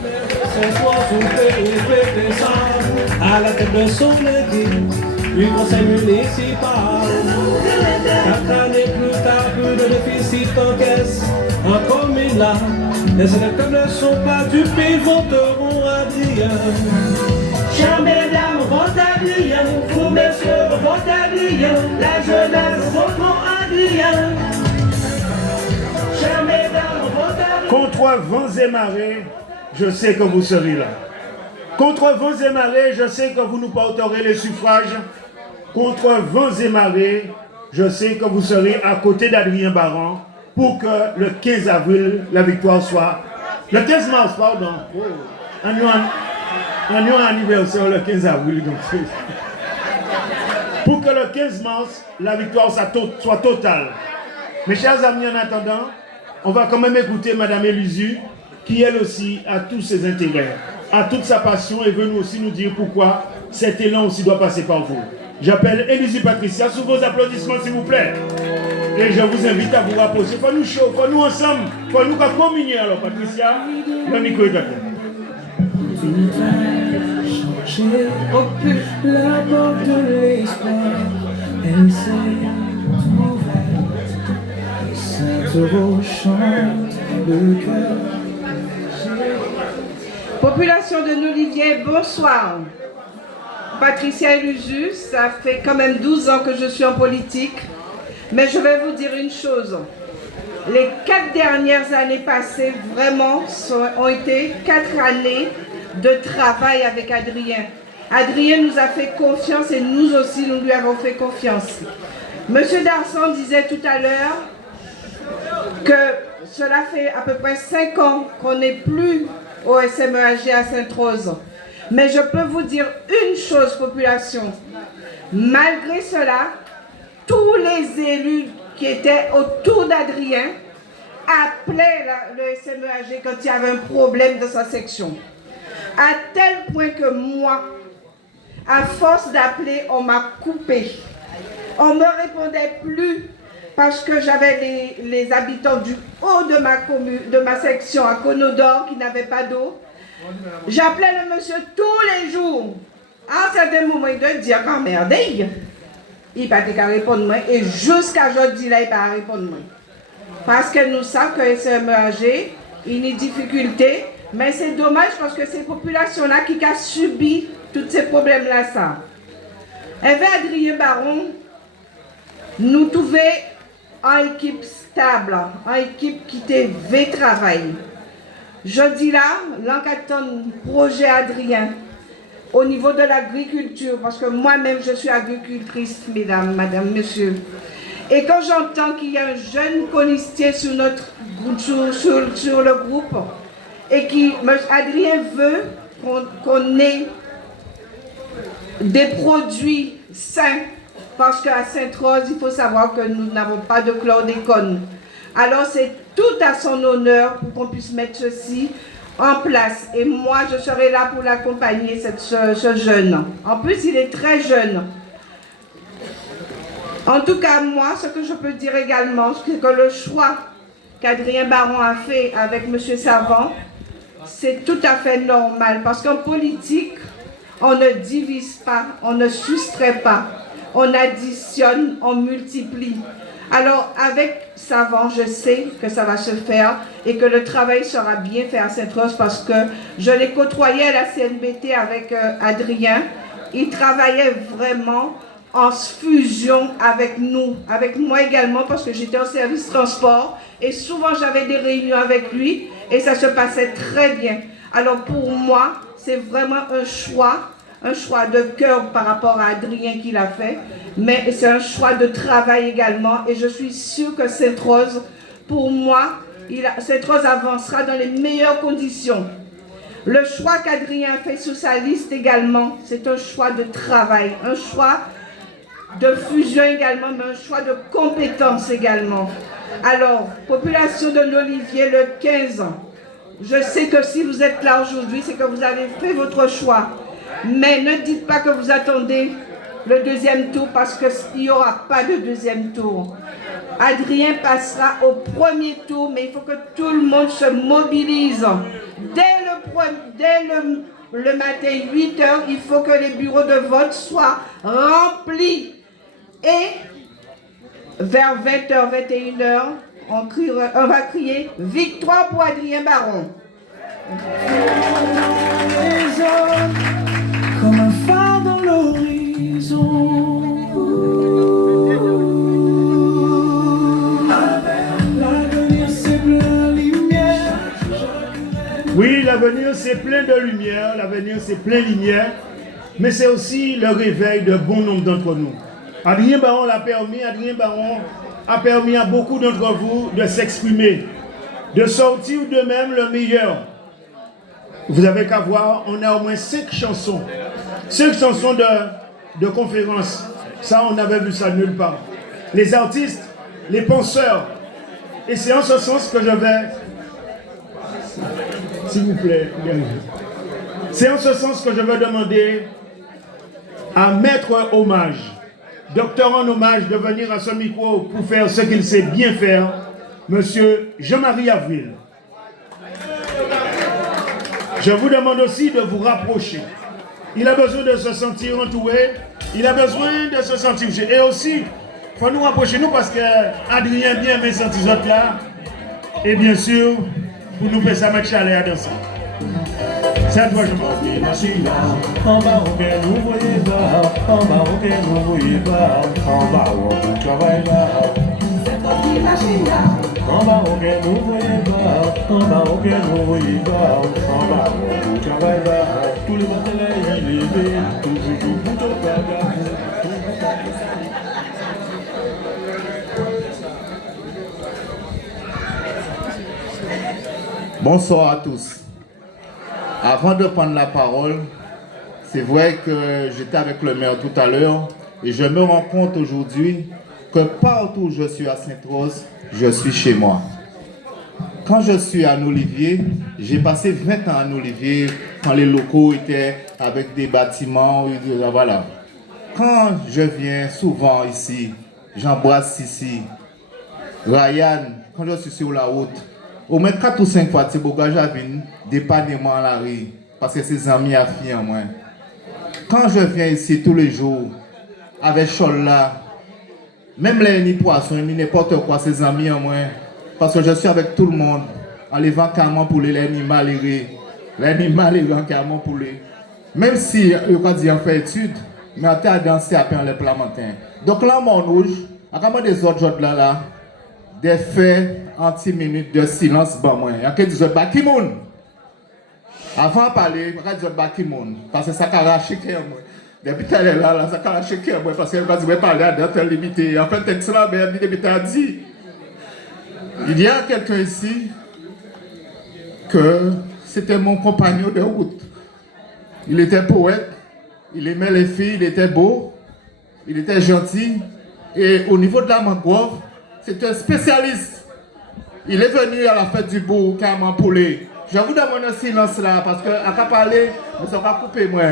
Ce soir, vous pouvez répéter ça à la tête de son équipe du conseil municipal. 4 années plus tard, plus de déficit en caisse, en commune là. Les électeurs ne sont pas dupés, voteront Adrien. Chers mesdames, vote Adrien. Vous messieurs, vote Adrien. La jeunesse, votons Adrien. Chers mesdames, vote Adrien. Contre vents et marées, je sais que vous serez là. Contre vents et marées, je sais que vous nous porterez les suffrages. Contre vents et marées, je sais que vous serez à côté d'Adrien Baron pour que le 15 avril, la victoire soit... Le 15 mars, pardon. Un anniversaire le 15 avril. Donc pour que le 15 mars, la victoire soit totale. Mes chers amis, en attendant, on va quand même écouter Madame Élisu, qui elle aussi a tous ses intérêts, a toute sa passion et veut nous aussi nous dire pourquoi cet élan aussi doit passer par vous. J'appelle Élisu Patricia, sous vos applaudissements s'il vous plaît. Et je vous invite à vous rapprocher. Faut nous chaud, faut nous ensemble, faut nous communier. Alors Patricia, le micro est à toi. La porte de l'espoir, elle s'est ouverte. Saint-Euro chante le cœur. Population de Noulivier, bonsoir. Patricia Élisu, ça fait quand même 12 ans que je suis en politique, mais je vais vous dire une chose. Les 4 dernières années passées, vraiment, ont été 4 années de travail avec Adrien. Adrien nous a fait confiance et nous aussi, nous lui avons fait confiance. Monsieur Darson disait tout à l'heure que cela fait à peu près 5 ans qu'on n'est plus au SMEAG à Sainte-Rose. Mais je peux vous dire une chose, population. Malgré cela, tous les élus qui étaient autour d'Adrien appelaient le SMEAG quand il y avait un problème dans sa section. À tel point que moi, à force d'appeler, on m'a coupé. On ne me répondait plus parce que j'avais les habitants du haut de ma commune, de ma section à Conodore qui n'avaient pas d'eau. J'appelais le monsieur tous les jours. À un certain moment, il doit dire quand merde, il n'a pas répondre moi et jusqu'à aujourd'hui là, il n'a pas répondre moi. Parce que nous savons que SMEAG, il y a une difficulté, mais c'est dommage parce que ces populations-là qui ont subi tous ces problèmes-là, ça. Avec Adrien Baron, nous trouvons une équipe stable, une équipe qui devait travailler. Je dis là, l'encadrement projet Adrien, au niveau de l'agriculture, parce que moi-même je suis agricultrice, mesdames, madame, monsieur. Et quand j'entends qu'il y a un jeune colistier sur le groupe, et qui, Adrien veut qu'on ait des produits sains, parce qu'à Sainte-Rose, il faut savoir que nous n'avons pas de chlordécone. Alors c'est tout à son honneur pour qu'on puisse mettre ceci en place. Et moi, je serai là pour l'accompagner, ce jeune. En plus, il est très jeune. En tout cas, moi, ce que je peux dire également, c'est que le choix qu'Adrien Baron a fait avec M. Savant, c'est tout à fait normal. Parce qu'en politique, on ne divise pas, on ne soustrait pas. On additionne, on multiplie. Alors, avec Savant, je sais que ça va se faire et que le travail sera bien fait à Sainte-Rose parce que je l'ai côtoyé à la CNBT avec Adrien. Il travaillait vraiment en fusion avec nous, avec moi également parce que j'étais en service transport et souvent j'avais des réunions avec lui et ça se passait très bien. Alors pour moi, c'est vraiment un choix de cœur par rapport à Adrien qu'il a fait, mais c'est un choix de travail également et je suis sûre que Sainte-Rose, pour moi, Sainte-Rose avancera dans les meilleures conditions. Le choix qu'Adrien a fait sur sa liste également, c'est un choix de travail, un choix de fusion également, mais un choix de compétences également. Alors, population de l'Olivier, le 15 ans, je sais que si vous êtes là aujourd'hui, c'est que vous avez fait votre choix. Mais ne dites pas que vous attendez le deuxième tour parce qu'il n'y aura pas de deuxième tour. Adrien passera au premier tour, mais il faut que tout le monde se mobilise. Dès le matin, 8 h, il faut que les bureaux de vote soient remplis. Et vers 20 h, 21 h, on va crier « Victoire pour Adrien Baron ». Comme un phare dans l'horizon, l'avenir c'est plein de lumière. Oui, l'avenir c'est plein de lumière, l'avenir c'est plein de lumière, mais c'est aussi le réveil de bon nombre d'entre nous. Adrien Baron a permis à beaucoup d'entre vous de s'exprimer, de sortir d'eux-mêmes le meilleur. Vous avez qu'à voir, on a au moins 5 chansons. 5 chansons de conférences. Ça, on n'avait vu ça nulle part. Les artistes, les penseurs. Et c'est en ce sens que je vais... S'il vous plaît, c'est en ce sens que je vais demander à Maître Hommage, docteur en hommage, de venir à ce micro pour faire ce qu'il sait bien faire, Monsieur Jean-Marie Avril. Je vous demande aussi de vous rapprocher. Il a besoin de se sentir entouré, il a besoin de se sentir... Et aussi, il faut nous rapprocher nous parce que Adrien bien met ces autres là. Et bien sûr, pour nous faire ça mettre chalet à danser. C'est toi, je En bas, on vient nous voyez pas. En bas, on vient nous voyez pas. En bas, on travaille là. En bas, on vient nous voyez pas. En bas, on vient nous voyez pas. En bas, on travaille là. Tous les matins, il est levé. Toujours pour ton bagage. Bonsoir à tous. Avant de prendre la parole, c'est vrai que j'étais avec le maire tout à l'heure et je me rends compte aujourd'hui que partout où je suis à Sainte-Rose, je suis chez moi. Quand je suis à Olivier, j'ai passé 20 ans à Olivier quand les locaux étaient avec des bâtiments, voilà. Quand je viens souvent ici, j'embrasse ici, Ryan, quand je suis sur la route, au moins 4 ou 5 fois, c'est Bogaja vient dépannement à la rue, parce que ses amis affient en moi. Quand je viens ici tous les jours, avec Cholla, même les poissons, ni n'importe quoi, ses amis en moi, parce que je suis avec tout le monde, en levant carrément pour les animaux les carrément pour les. Même si, je crois dire, on fait étude, mais on a dansé après le plat matin. Donc là, mon rouge, à comment des autres jours là, des faits anti-minutes de silence, bah moi. Il y a qui disent Bakimoun. Avant de parler, il y a dire Bakimoun. Parce que ça a arraché cœur moi. Depuis qu'elle est là, ça a arraché cœur moi. Parce qu'elle va dire parler à d'autres limités. En fait, texte là, mais il a dit. Il y a quelqu'un ici que c'était mon compagnon de route. Il était poète, il aimait les filles, il était beau, il était gentil. Et au niveau de la mangrove, c'est un spécialiste. Il est venu à la fête du beau, carrément poulé. Je vous demande un silence là, parce qu'à qu'à parler, nous sommes pas coupés, moi.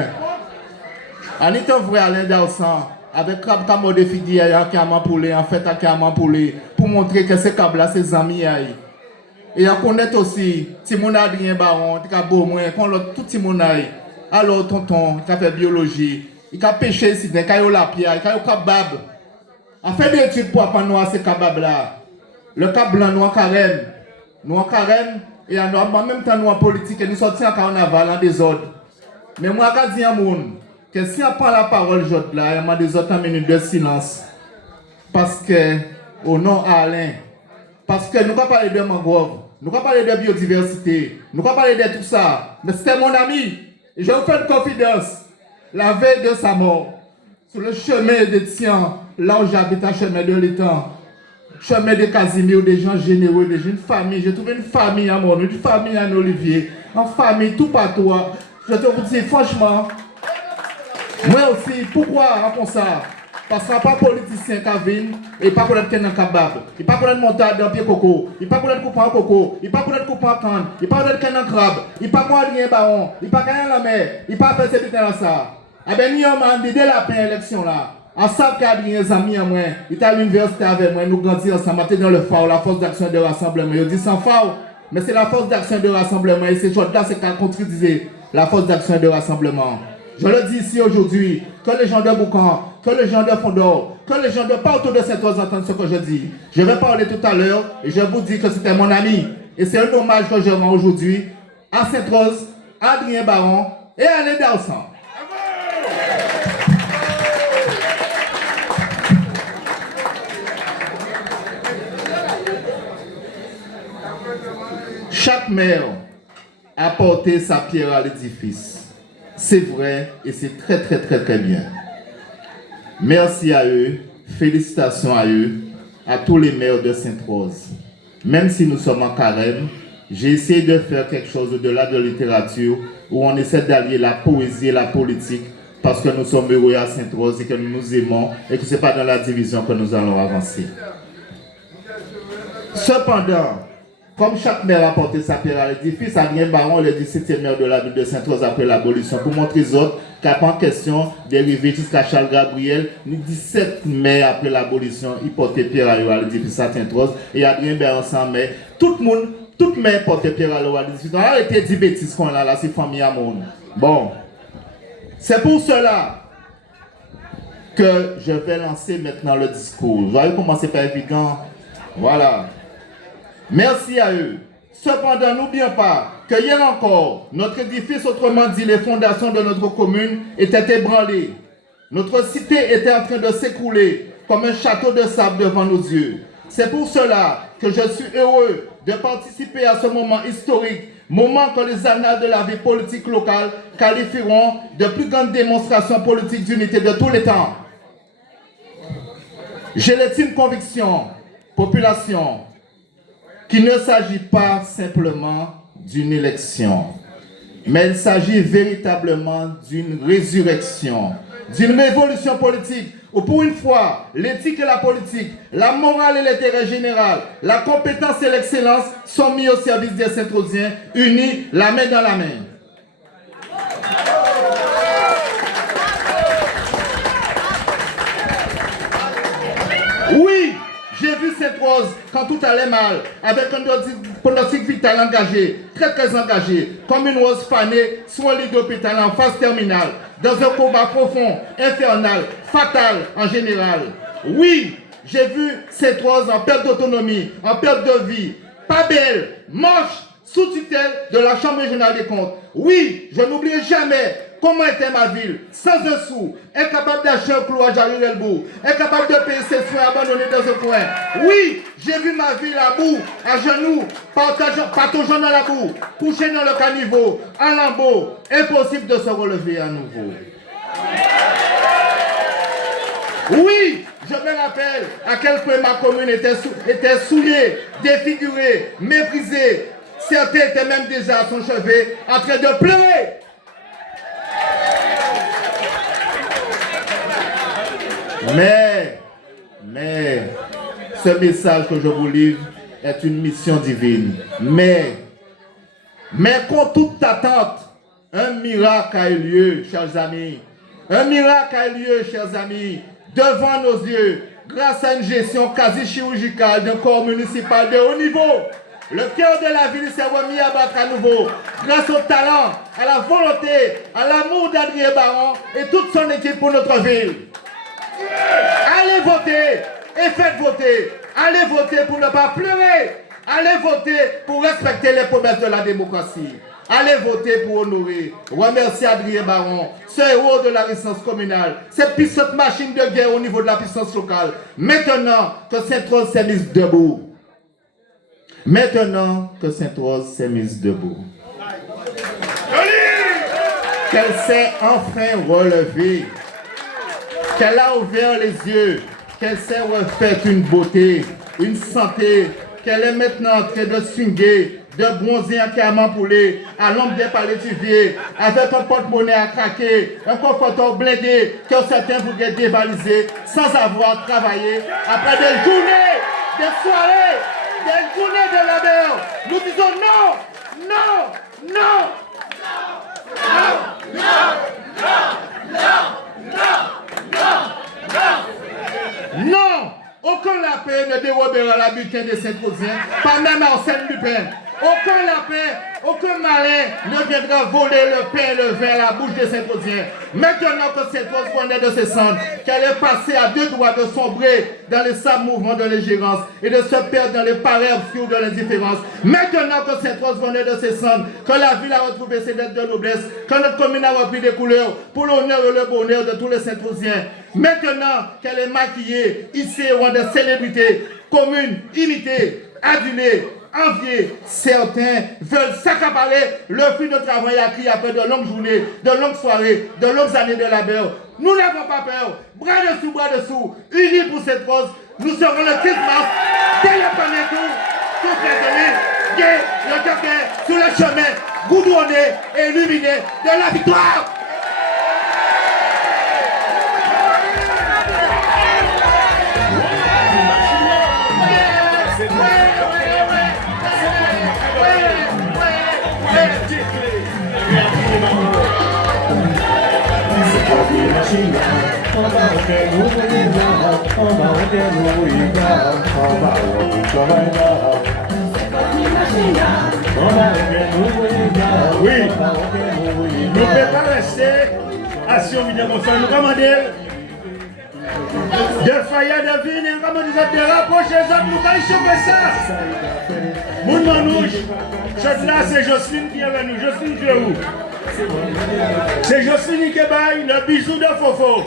On est un vrai Alain Darsan, avec Crab Camo de Fidi, carrément poulé, en fait, à carrément poulé, pour montrer que ces câbles là, ses amis. Et on connaît aussi, Timon Adrien Baron, qui a beau, moi, qu'on l'a tout Timon. Alors, tonton, qui a fait biologie, il a pêché ici, il a eu la pierre, il a eu le kabab. En fait, des études pour apprendre à ces kabab là. Le cap blanc, noir carême, et en même temps, noir politique, et nous sortions en carnaval en désordre. Mais moi, je dis à moun, que si on prend la parole, il y a des autres minutes de silence. Parce que, au nom Alain, parce que nous ne pouvons pas parler de mangrove, nous ne pouvons pas parler de biodiversité, nous ne pouvons pas parler de tout ça. Mais c'était mon ami, et je vous fais une confidence. La veille de sa mort, sur le chemin de Tian, là où j'habite, à chemin de l'étang, chemin de Casimir, des gens généreux, des gens, une famille. J'ai trouvé une famille à mon, une famille à Olivier, en famille, tout partout. Je te vous dis, franchement, moi aussi, pourquoi raconte ça? Parce qu'il n'y a pas de politicien qui vient et pas connaître qu'un kebab, il pas connaître monter dans pied coco, il pas connaître couper un coco, il pas connaître couper un canne, il pas connaître qu'un crabe, il pas connaître rien baron, il pas gagner la mer, il pas faire ces bêtises là ça. Eh bien, nous avons dédé la première élection là. En savant qu'il y a des amis à moi, il est à l'université avec moi, nous grandissons ensemble, dans le FAO, la force d'action de rassemblement. Je dis sans FAO, mais c'est la force d'action de rassemblement et ces choses-là, c'est qu'à contribuer la force d'action de rassemblement. Je le dis ici aujourd'hui, que les gens de Boucan, que les gens de Fondor, que les gens de partout de cette rose entendent ce que je dis. Je vais parler tout à l'heure et je vous dis que c'était mon ami. Et c'est un hommage que je rends aujourd'hui à Sainte-Rose, à Adrien Baron et à Alain Darsan. Chaque maire a porté sa pierre à l'édifice. C'est vrai et c'est très bien. Merci à eux, félicitations à eux, à tous les maires de Sainte-Rose. Même si nous sommes en carême, j'ai essayé de faire quelque chose au-delà de la littérature où on essaie d'allier la poésie et la politique parce que nous sommes heureux à Sainte-Rose et que nous nous aimons et que ce n'est pas dans la division que nous allons avancer. Cependant, comme chaque maire a porté sa pierre à l'édifice, Adrien Baron, le 17e maire de la ville de Sainte-Rose après l'abolition, pour montrer aux autres qu'à pas en question d'arriver jusqu'à Charles Gabriel, ni 17 maires après l'abolition, il portait pierre à l'édifice à Sainte-Rose, et Adrien Baron s'en met. Tout le monde, toute maire portait pierre à l'édifice. On a arrêté 10 bêtises qu'on a là, c'est famille à monde. Bon, c'est pour cela que je vais lancer maintenant le discours. Vous voyez comment c'est pas évident? Voilà. Merci à eux. Cependant, n'oublions pas que hier encore, notre édifice, autrement dit les fondations de notre commune, étaient ébranlées. Notre cité était en train de s'écrouler comme un château de sable devant nos yeux. C'est pour cela que je suis heureux de participer à ce moment historique, moment que les annales de la vie politique locale qualifieront de plus grande démonstration politique d'unité de tous les temps. J'ai l'intime conviction, population, qu'il ne s'agit pas simplement d'une élection, mais il s'agit véritablement d'une résurrection, d'une révolution politique où pour une fois, l'éthique et la politique, la morale et l'intérêt général, la compétence et l'excellence sont mis au service des Saint-Rosiens, unis la main dans la main. Oui, j'ai vu Sainte-Rose quand tout allait mal, avec un pronostic vital engagé, très engagé, comme une rose fanée sur un lit d'hôpital en phase terminale, dans un combat profond, infernal, fatal en général. Oui, j'ai vu Sainte-Rose en perte d'autonomie, en perte de vie, pas belle, moche, sous tutelle de la Chambre régionale des comptes. Oui, je n'oublierai jamais comment était ma ville, sans un sou, incapable d'acheter un clou à Jarry-Relbourg, incapable de payer ses soins abandonnés dans un coin. Oui, j'ai vu ma ville à bout, à genoux, pataugeant dans la boue, couché dans le caniveau, en lambeaux, impossible de se relever à nouveau. Oui, je me rappelle à quel point ma commune était souillée, défigurée, méprisée. Certains étaient même déjà à son chevet, en train de pleurer. Mais, ce message que je vous livre est une mission divine. Mais contre toute attente, un miracle a eu lieu, chers amis. Un miracle a eu lieu, chers amis, devant nos yeux, grâce à une gestion quasi chirurgicale d'un corps municipal de haut niveau. Le cœur de la ville s'est remis à battre à nouveau, grâce au talent, à la volonté, à l'amour d'Adrien Baron et toute son équipe pour notre ville. Allez voter et faites voter. Allez voter pour ne pas pleurer. Allez voter pour respecter les promesses de la démocratie. Allez voter pour honorer, remercier Adrien Baron, ce héros de la résistance communale, cette puissante machine de guerre au niveau de la puissance locale. Maintenant que Sainte-Rose s'est mise debout. Maintenant que Sainte-Rose s'est mise debout. Qu'elle s'est enfin relevée. Qu'elle a ouvert les yeux, qu'elle s'est refaite une beauté, une santé, qu'elle est maintenant en train de swinguer, de bronzer en carrément poulet, à l'ombre des palétiviers, avec un porte-monnaie à craquer, un conforteur blindé que certains voudraient dévaliser sans avoir travaillé. Après des journées, des soirées, des journées de labeur, nous disons non, non, non, non, non, non, non, non. Non, aucun lapin ne dérobera la butin des Saint-Rosiens, pas même Arsène Lupin. Aucun lapin, aucun malin ne viendra voler le pain et le vin à la bouche des Saint-Rosiens. Maintenant que Sainte-Rose renaît de ses cendres, qu'elle est passée à deux doigts de sombrer dans les sables mouvements de l'ingérence et de se perdre dans les parais obscurs de l'indifférence. Maintenant que Sainte-Rose renaît de ses cendres, que la ville a retrouvé ses dettes de noblesse, que notre commune a repris des couleurs pour l'honneur et le bonheur de tous les Saint-Rosiens. Maintenant qu'elle est maquillée, ici au rang de célébrité, commune, imitée, adulée, enviée, certains veulent s'accaparer le fruit de travail acquis après de longues journées, de longues soirées, de longues années de labeur. Nous n'avons pas peur, bras dessous, unis pour cette cause. Nous serons le 15 mars, dès le premier tour, tout prétenus, gai, le café, sur le chemin, goudronné et illuminé de la victoire. Oui, nous ne pouvons pas rester assis au milieu de nous commander de faillir de vie, nous commandons de rapprocher les autres, nous allons choper ça. Moun Manouche, cette là c'est Jocelyne qui est avec nous. Jocelyne qui est où? C'est Jocelyne qui baille le bisou de Fofo.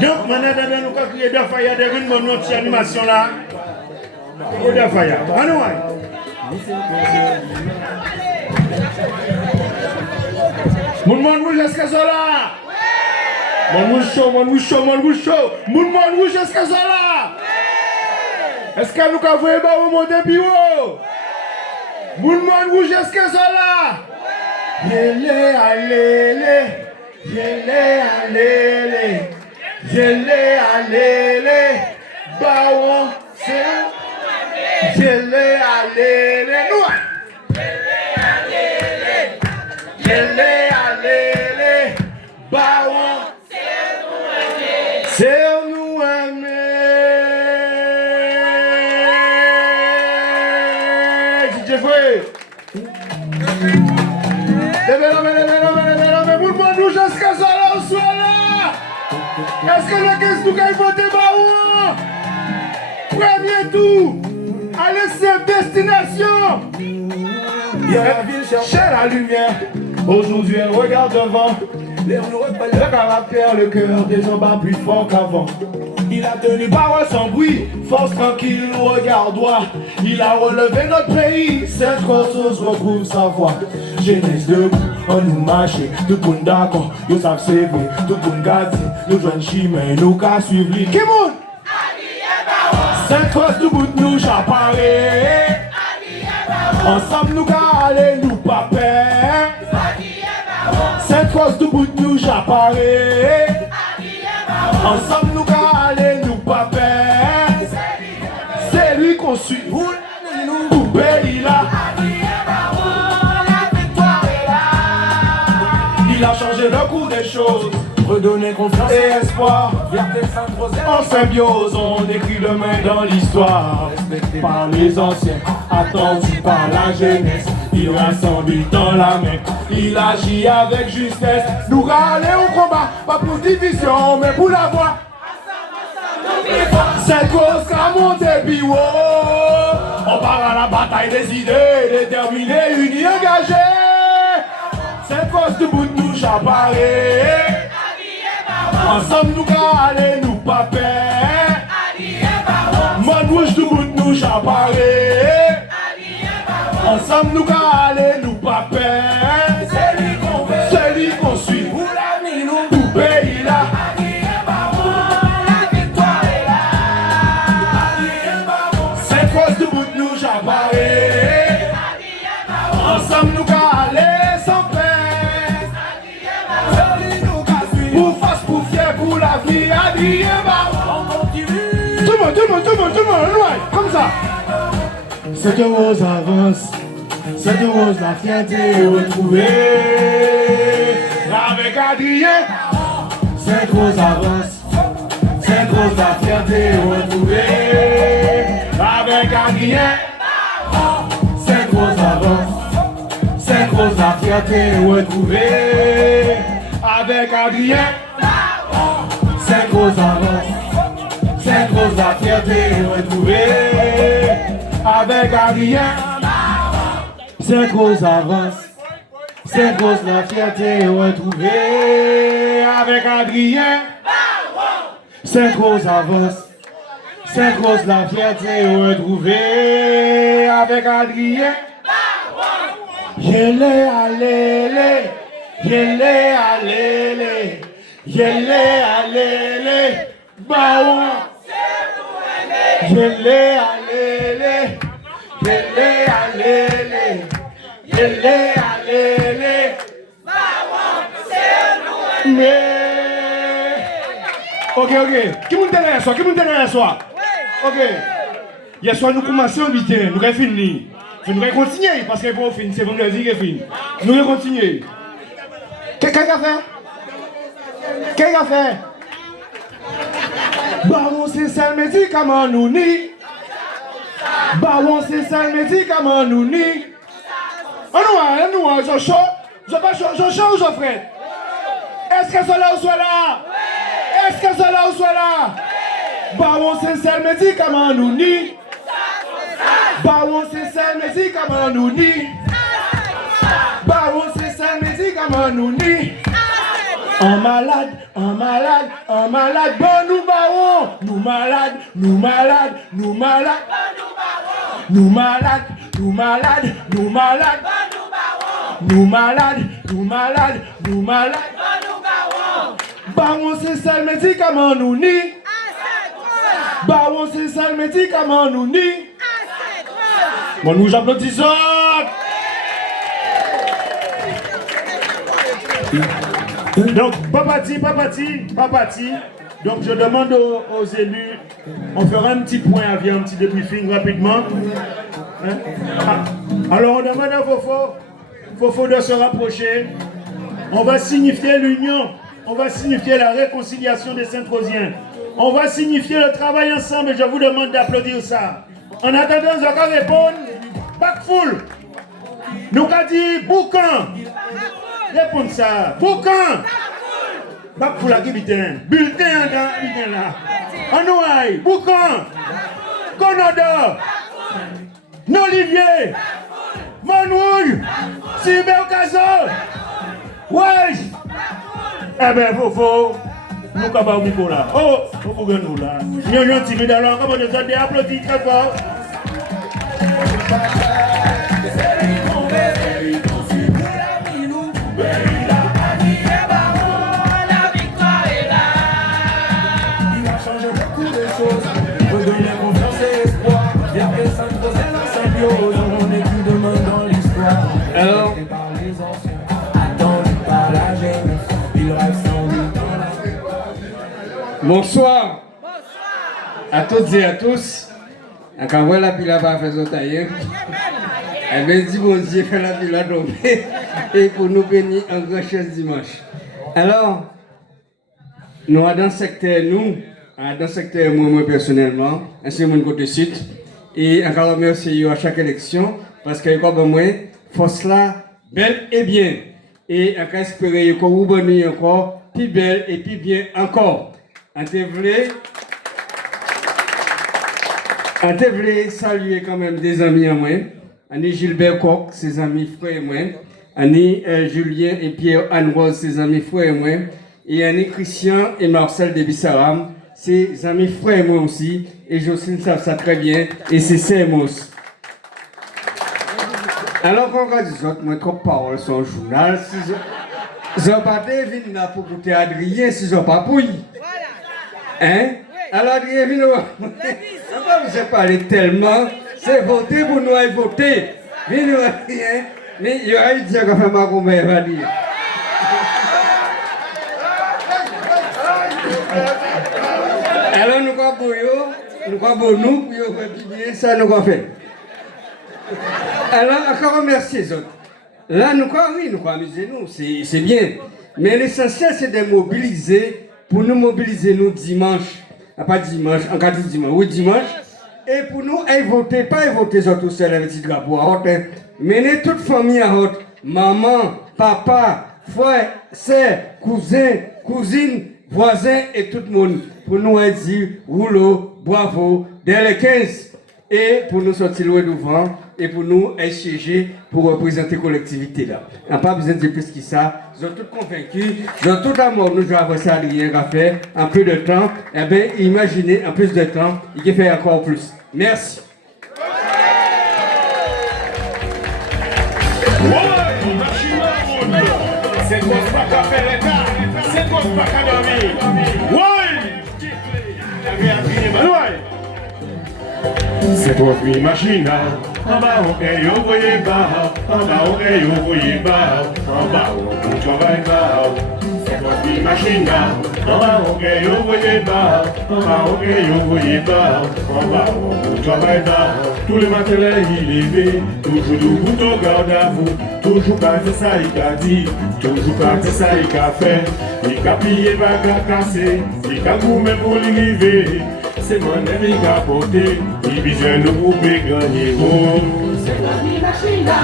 Donc maintenant nous allons crier de faillir de vie, nous notre animation là. Ou de faillir. Allons. Moun Manouche, est-ce que c'est là? Moun Manouche, est-ce que c'est là? Est-ce que nous avons vu mon bureau? Moulman rouge, est-ce que ça là? Yélé, alélé. Yélé, alélé. Yélé, alélé. Bawon, c'est. Yélé, alélé. Nous. Yélé, alélé. Bawon, c'est nous aimer. DJ Fré. Levez, pour le monde rouge, est-ce que ça là ou soit là? Est-ce que le caisse nous gagne voter Baron? Premier tour, allez, c'est destination. Il y a la ville cherchait la lumière. Aujourd'hui elle regarde devant. Les roues le caractère, le cœur des gens bat plus fort qu'avant. Il a tenu parole sans bruit, force tranquille, regard droit. Il a relevé notre pays, cette cause retrouve sa voix. Jeunesse debout, on nous marche, tout le monde d'accord, nous savons c'est vrai, tout le monde garde, nous jouons chimé, nous qu'à suivre lui. Qui moun? Cette cause tout bout de nous j'apparais. Ensemble nous aller, nous pas peur. Cette cause tout bout de nous j'apparais. Ensemble nous aller, nous pas peur. C'est lui qu'on suit. Poupée il a. Il a changé le cours des choses. Redonner confiance et espoir. En symbiose, on écrit le main dans l'histoire. Respecté par les anciens, attendu par la jeunesse. Il rassemble dans la main, il agit avec justesse. Nous râler au combat, pas pour division, mais pour la voix. C'est cause qu'a monté Biwo. On part à la bataille des idées, déterminés, unis, engagés. C'est cause de bout de nous j'apparais. Ensemble nous aller, nous pas peur. Mon rouge du bout de nous j'apparais. Ensemble nous aller, nous pas peur. C'est lui qu'on suit. Tout pays là. C'est cause du bout de nous j'apparais. Ensemble nous aller sans peur. Pour la vie, habillé, on continue. Tout le monde, loin, comme ça. Cette rose avance, cette rose la fierté retrouvée. Avec Adrien, cette rose avance, cette rose la fierté retrouvée. Avec Adrien, cette rose avance, cette rose la fierté retrouvée. Avec Adrien. C'est cause avance, c'est cause la fierté retrouvée. Avec Adrien, c'est cause avance, c'est cause la fierté retrouvée. Avec Adrien, c'est cause avance, c'est cause la fierté retrouvée. Avec Adrien, yélé alélé, yélé alélé. Yélé, alélé, baouan. Yélé, alélé, yélé, alélé, yélé, alélé, baouan, c'est nous. Ok. Qui monte derrière soi? Ok. Hier soir, nous commençons à inviter, nous avons fini. Nous allons continuer parce que pour finir, c'est vendredi qui est fini. Nous allons continuer. Qu'est-ce qu'il a fait? Qu'est-ce qu'il a fait? Baron, c'est ça le médicament, nous ni. Baron, c'est ça le médicament, nous ni. Je chaud. Je chaud ou je frais? Est-ce que cela ou soit là? Est-ce que cela ou soit là? Baron, c'est ça le médicament, nous ni. Baron, c'est ça le médicament, nous ni. Baron, c'est ça le médicament, nous ni. Un malade, bon nous baron, nous malades, nous malades, nous malades, nous malades, nous malades, nous malades, nous malades, nous malades, nous malades, baron c'est ça le médicament nous ni, baron c'est ça le médicament nous ni, bon nous j'applaudis ça. Donc, papati. Donc, je demande aux élus, on fera un petit point avec un petit débriefing rapidement. Hein? Alors, on demande à Fofo de se rapprocher. On va signifier l'union, on va signifier la réconciliation des Saint-Rosiens. On va signifier le travail ensemble et je vous demande d'applaudir ça. En attendant, je vais répondre, back full. Nous avons dit boucan. Répondez ça. Boucan. Bac pour la bulletin. Bulletin dans bulletin là. Anouaï. Boucan. Conodo. Nolivier. Manouille. Cybercaso. Wesh. Eh bien, faut. Nous avons un là. Oh, faut que nous là. Nous sommes timides alors. Comment nous avons applaudi très fort. Alors, bonsoir à toutes et à tous. Quand vous la pile va faire son tailleur, eh bien, dis bon Dieu, fait la pile à tomber et pour nous bénir en grand chose dimanche. Alors, nous, dans le secteur, moi personnellement, ainsi que mon côté sud, et encore remercier à chaque élection, parce que comme moi, force là, belle et bien. Et encore espérer que vous bonne encore, plus belle et plus bien encore. On te voulait saluer quand même des amis à moi. On est Gilbert Coq, ses amis frères et moi. On est Julien et Pierre Anne-Rose, ses amis frères et moi. Et on est Christian et Marcel de Bissaram, ses amis frères et moi aussi. Et Jocelyne savent ça très bien. Et c'est Sermos. Alors qu'on regarde les autres, moi trop de paroles sur le journal. Si je n'ai pas de là pour écouter Adrien, si je n'ai pas pour hein? Alors Adrien, viens nous. Vous avez parlé tellement. C'est voter pour nous et voter. Viens nous Adrien. Mais il y a eu dire qu'on fait ma grand-mère va dire. Alors nous croyons pour nous, pour faire ça nous avons fait. Alors, encore remercier les autres. Là, nous croyons amuser nous, c'est bien. Mais l'essentiel, c'est de mobiliser, pour nous mobiliser nous dimanche. Pas dimanche, en cas de dimanche, oui, dimanche. Et pour nous, voter, pas voter sur tout seul avec petit drapeau à haute. Mener toute famille à haute. Maman, papa, frère, soeur, cousin, cousine, voisin et tout le monde. Pour nous dire, rouleau, bravo, dès les 15. Et pour nous sortir loin devant et pour nous échanger pour représenter la collectivité là. On n'a pas besoin de plus que ça. Ils sont tous convaincus, ils ont tout amour. Nous avons avancé à rien à faire en plus de temps. Eh bien, imaginez en plus de temps, il peut faire encore plus. Merci. C'est quoi ce pas qu'à faire l'État? C'est quoi ce pas qu'à dormir? C'est toi qui machine, en bas on est au voyer bas, en bas on est au voyer bas, en bas on travaille bas. C'est toi qui machine, en bas on est au voyer bas, en bas on est au voyer bas, en bas on travaille bas. Tous les matins il est levé, toujours debout au garde à vous, toujours pas de ça il a dit, toujours pas de ça il a fait, il a pillé bague à casser, il a goûté pour l'arrivée. C'est mon ami qui a porté, il vient nous pour gagner. C'est la machine là.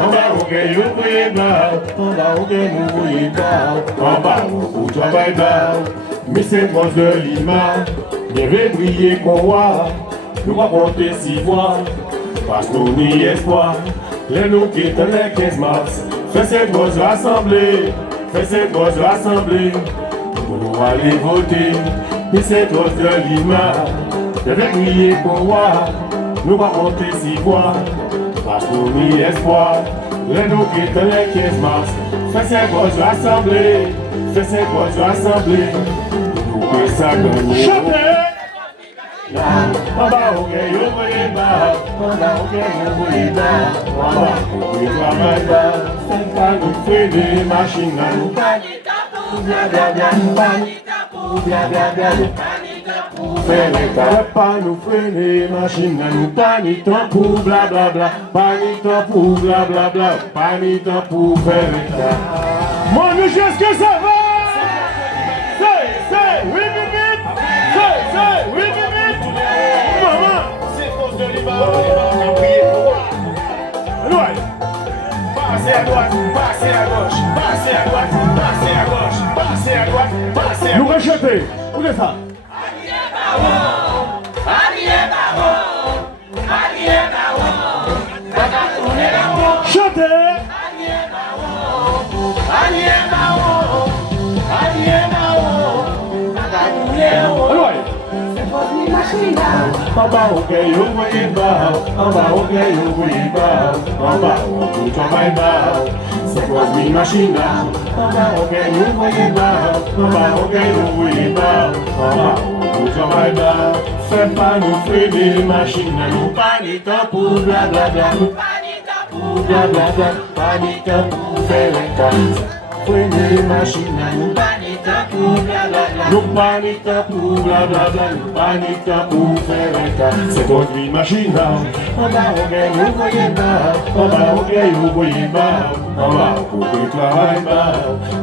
On va au gain, on va bas. On va au gain, on va bas. On va au travail bas. Mais c'est moi de Lima. Devait briller qu'on voit. Nous va porter 6 voix. Parce qu'on y espoir. Les nous qui étaient les 15 mars. Fais cette grosse rassemblée. Fais cette grosse rassemblée. Pour nous aller voter. Mais c'est toi de Lima, devait briller pour moi, nous va compter 6 voix, parce qu'on y espoir, les nous qui étaient les 15 mars, fais cette grosse rassemblée, fais cette grosse rassemblée, pour que ça gagne. En bas, ok, yo voyez bas. En bas, ok, yo voyez bas. En bas, ok, travail bas. C'est pas nous freiner, machine à nous. Bla bla bla, bla bla bla, faire l'état. Pas nous freiner, machine à nous. Pas ni temps pour bla bla bla. Pas ni temps pour bla bla bla. Pas ni temps pour faire l'état. Mon Dieu, est-ce que ça va? C'est, oui, minutes. C'est, oui, minutes. Maman, c'est cause de Liban, on a prié pour moi. Allez, passez à droite, passez à gauche, passez à droite, passez à gauche, passez à droite, passez à gauche. Nous rejetez, où est ça? Chantez! En bas, ok, yo voyez bas. En bas, ok, yo voyez bas. En bas, on travaille bas. C'est quoi une machine là? En bas, ok, yo voyez bas. En bas, ok, yo voyez bas. En bas, on travaille bas. Fais pas nous freiner, machine là. Nous pas ni temps pour blablabla. Nous pas ni temps pour blablabla. Pas ni temps pour faire un cas. Freiner, machine là. Nous pas ni temps pour blablabla. Nous pas ni temps pour blablabla. Nous pas ni temps pour faire un cas. C'est construit machine là. En bas, ok, vous voyez bas. En bas, ok, vous voyez bas. En bas, pour que travail bas.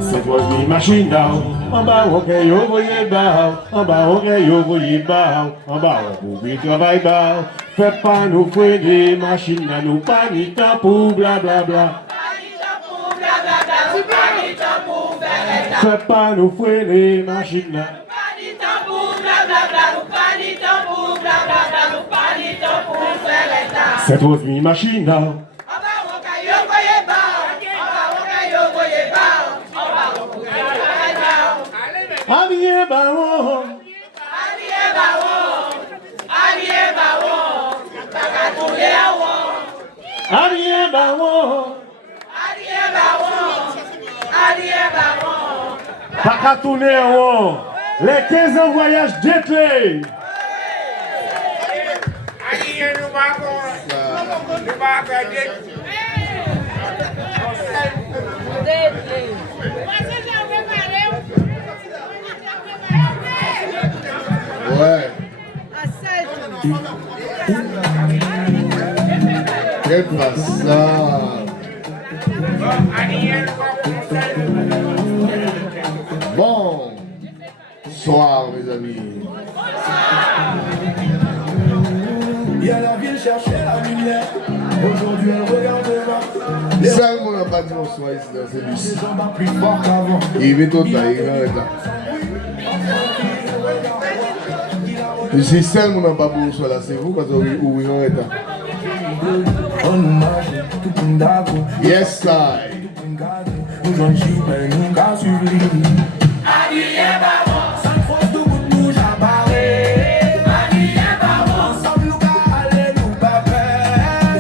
C'est construit machine là. En bas, ok, vous voyez bas. En bas, ok, vous voyez bas. En bas, pour que travail bas. Faites pas nous freiner, machine là. Nous pas ni temps pour blablabla. Faites pas nous freiner, machine là. C'est trop une machine là. Allié baron. Allié baron. Pas qu'à tourner en haut. Les 15 ans voyage déclé. Ouais. Quel passage. Bon soir, mes amis. Il y a la ville chercher la lumière. Aujourd'hui, elle regarde devant. Ça, on n'a pas dit bonsoir ici dans ce bus. Les gens battent plus fort qu'avant. Il est total, il est en retard. Si seul, on n'a pas bonsoir là, c'est vous parce que vous êtes en retard. On nous marche, tout le monde d'accord. Yes, sir. Nous en chipons, nous cassons sur l'île. Sans force de bout de bouche à barrer. Ensemble, nous aller, nous pas faire.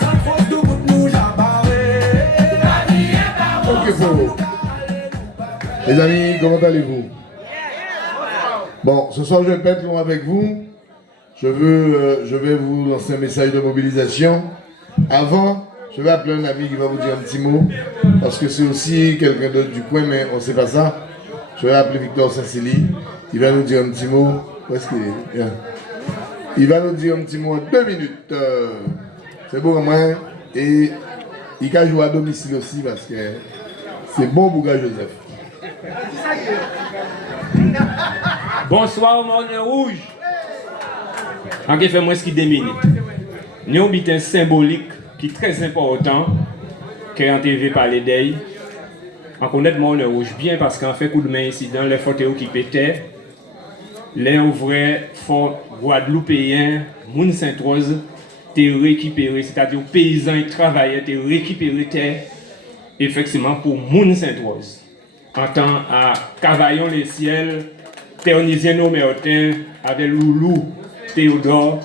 Sans force de bout de bouche à barrer. Ok, faut. Les amis, comment allez-vous? Bon, ce soir, je vais pas être long avec vous. Je vais vous lancer un message de mobilisation. Avant, je vais appeler un ami qui va vous dire un petit mot, parce que c'est aussi quelqu'un d'autre du coin, mais on ne sait pas ça. Je vais appeler Victor Sassili. Il va nous dire un petit mot. Où est-ce qu'il est? Bien. Il va nous dire un petit mot en 2 minutes. C'est bon pour moi. Et il va jouer à domicile aussi, parce que c'est bon pour gars Joseph. Bonsoir, monde rouge. En fait, moi, ce qui 2 minutes. Nous avons un bulletin symbolique qui est très important, que en TV parler d'elle. On connaît le monde rouge bien parce qu'en fait, coup de main ici, dans les photos qui pétaient, les vrais Guadeloupéens, Moun Sainte-Rose, t'es récupéré, c'est-à-dire paysans et travailleurs, t'es récupéré terre, effectivement, pour Moun Sainte-Rose. En tant à Cavaillon les ciels, Théonisien Noméotin, avec Loulou, Théodore,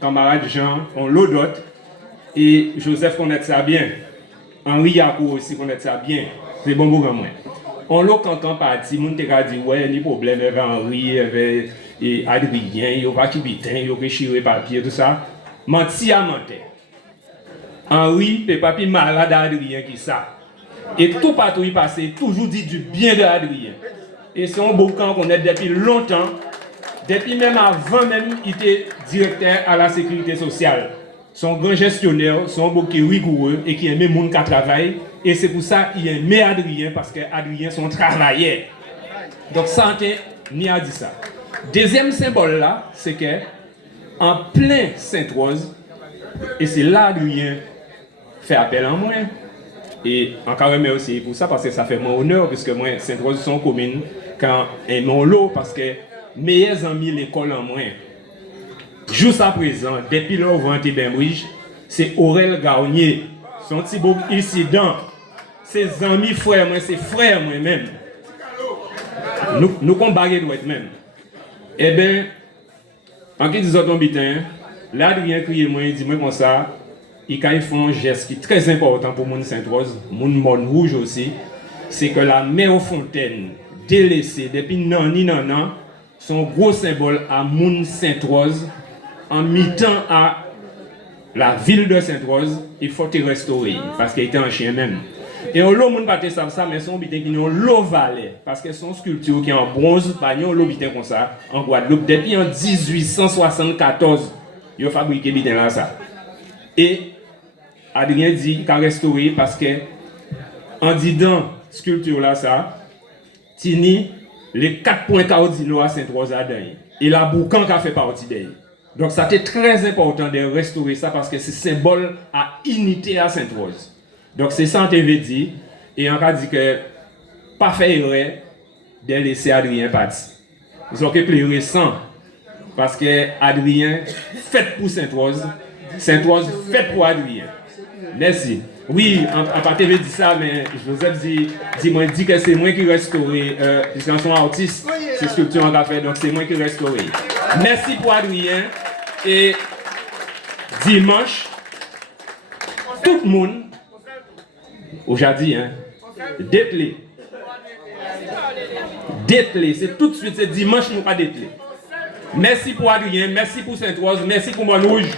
camarade Jean, on l'audote, et Joseph connaît ça bien. Henri Yacoub aussi connaît ça bien. C'est bon pour moi. On l'a quand parti, mon te dit ouais, ni problème avec Henri, avec et Adrien, il va qui bitin, il va chirer papier, tout ça. Menti à mentir. Henri, le papier malade d'Adrien qui ça. Et tout partout il passe, toujours dit du bien de Adrien. Et c'est un beau camp qu'on est depuis longtemps. Depuis même avant même, il était directeur à la sécurité sociale. Son grand gestionnaire, son beau qui est rigoureux et qui aime les gens qui travaillent. Et c'est pour ça qu'il aimait Adrien, parce que Adrien son travailleur. Donc ça, ni a dit ça. Deuxième symbole là, c'est que en plein Sainte-Rose, et c'est là Adrien fait appel en moi. Et encore remercier pour ça, parce que ça fait mon honneur, puisque moi, Sainte-Rose, son commune, quand est mon lot, parce que meilleurs amis l'école en moi. Juste à présent, depuis leur vente d'Embridge, c'est Aurel Garnier, son petit beau incident. Ses amis frères, moi, c'est frères moi-même. Nous combattons de même. Eh bien, en qui disant ton bitin, là, Adrien crie moi, il dit moi comme ça, il fait un geste qui est très important pour mon Sainte-Rose, mon monde rouge aussi, c'est que la mère Fontaine, délaissée depuis non, son gros symbole à mon Sainte-Rose, en mi-temps à la ville de Sainte-Rose, il faut te restaurer, parce qu'il était un chien même. Et on l'a monde pas ça, mais son bitin qui ont l'eau valet, parce que son sculpture qui est en bronze, pas yon l'eau bitin comme ça, en Guadeloupe, depuis en 1874, il a fabriqué bitin là ça. Et Adrien dit qu'il a restauré parce que, en disant sculpture là ça, tini les 4 points cardinaux à Sainte-Rose à Daï. Et la boucan qui a fait partie d'elle. Donc ça était très important de restaurer ça parce que c'est symbole à unité à Sainte-Rose. Donc c'est ça qu'on veut dire. Et on a dit que pas faire erreur de laisser Adrien partir. Ils ont plus récent parce que Adrien fait pour Sainte-Rose, Sainte-Rose fait pour Adrien. Merci. Oui, à partir de ça, mais Joseph dit que c'est moi qui restaure, puisqu'ils sont artistes, c'est sculpture qu'on a fait, donc c'est moi qui restaure. Merci pour Adrien. Et dimanche, tout le monde, aujourd'hui, dételé. Dételé, c'est tout de suite, c'est dimanche, nous pas dételé. Merci pour Adrien, merci pour Sainte-Rose, merci pour Mon Rouge.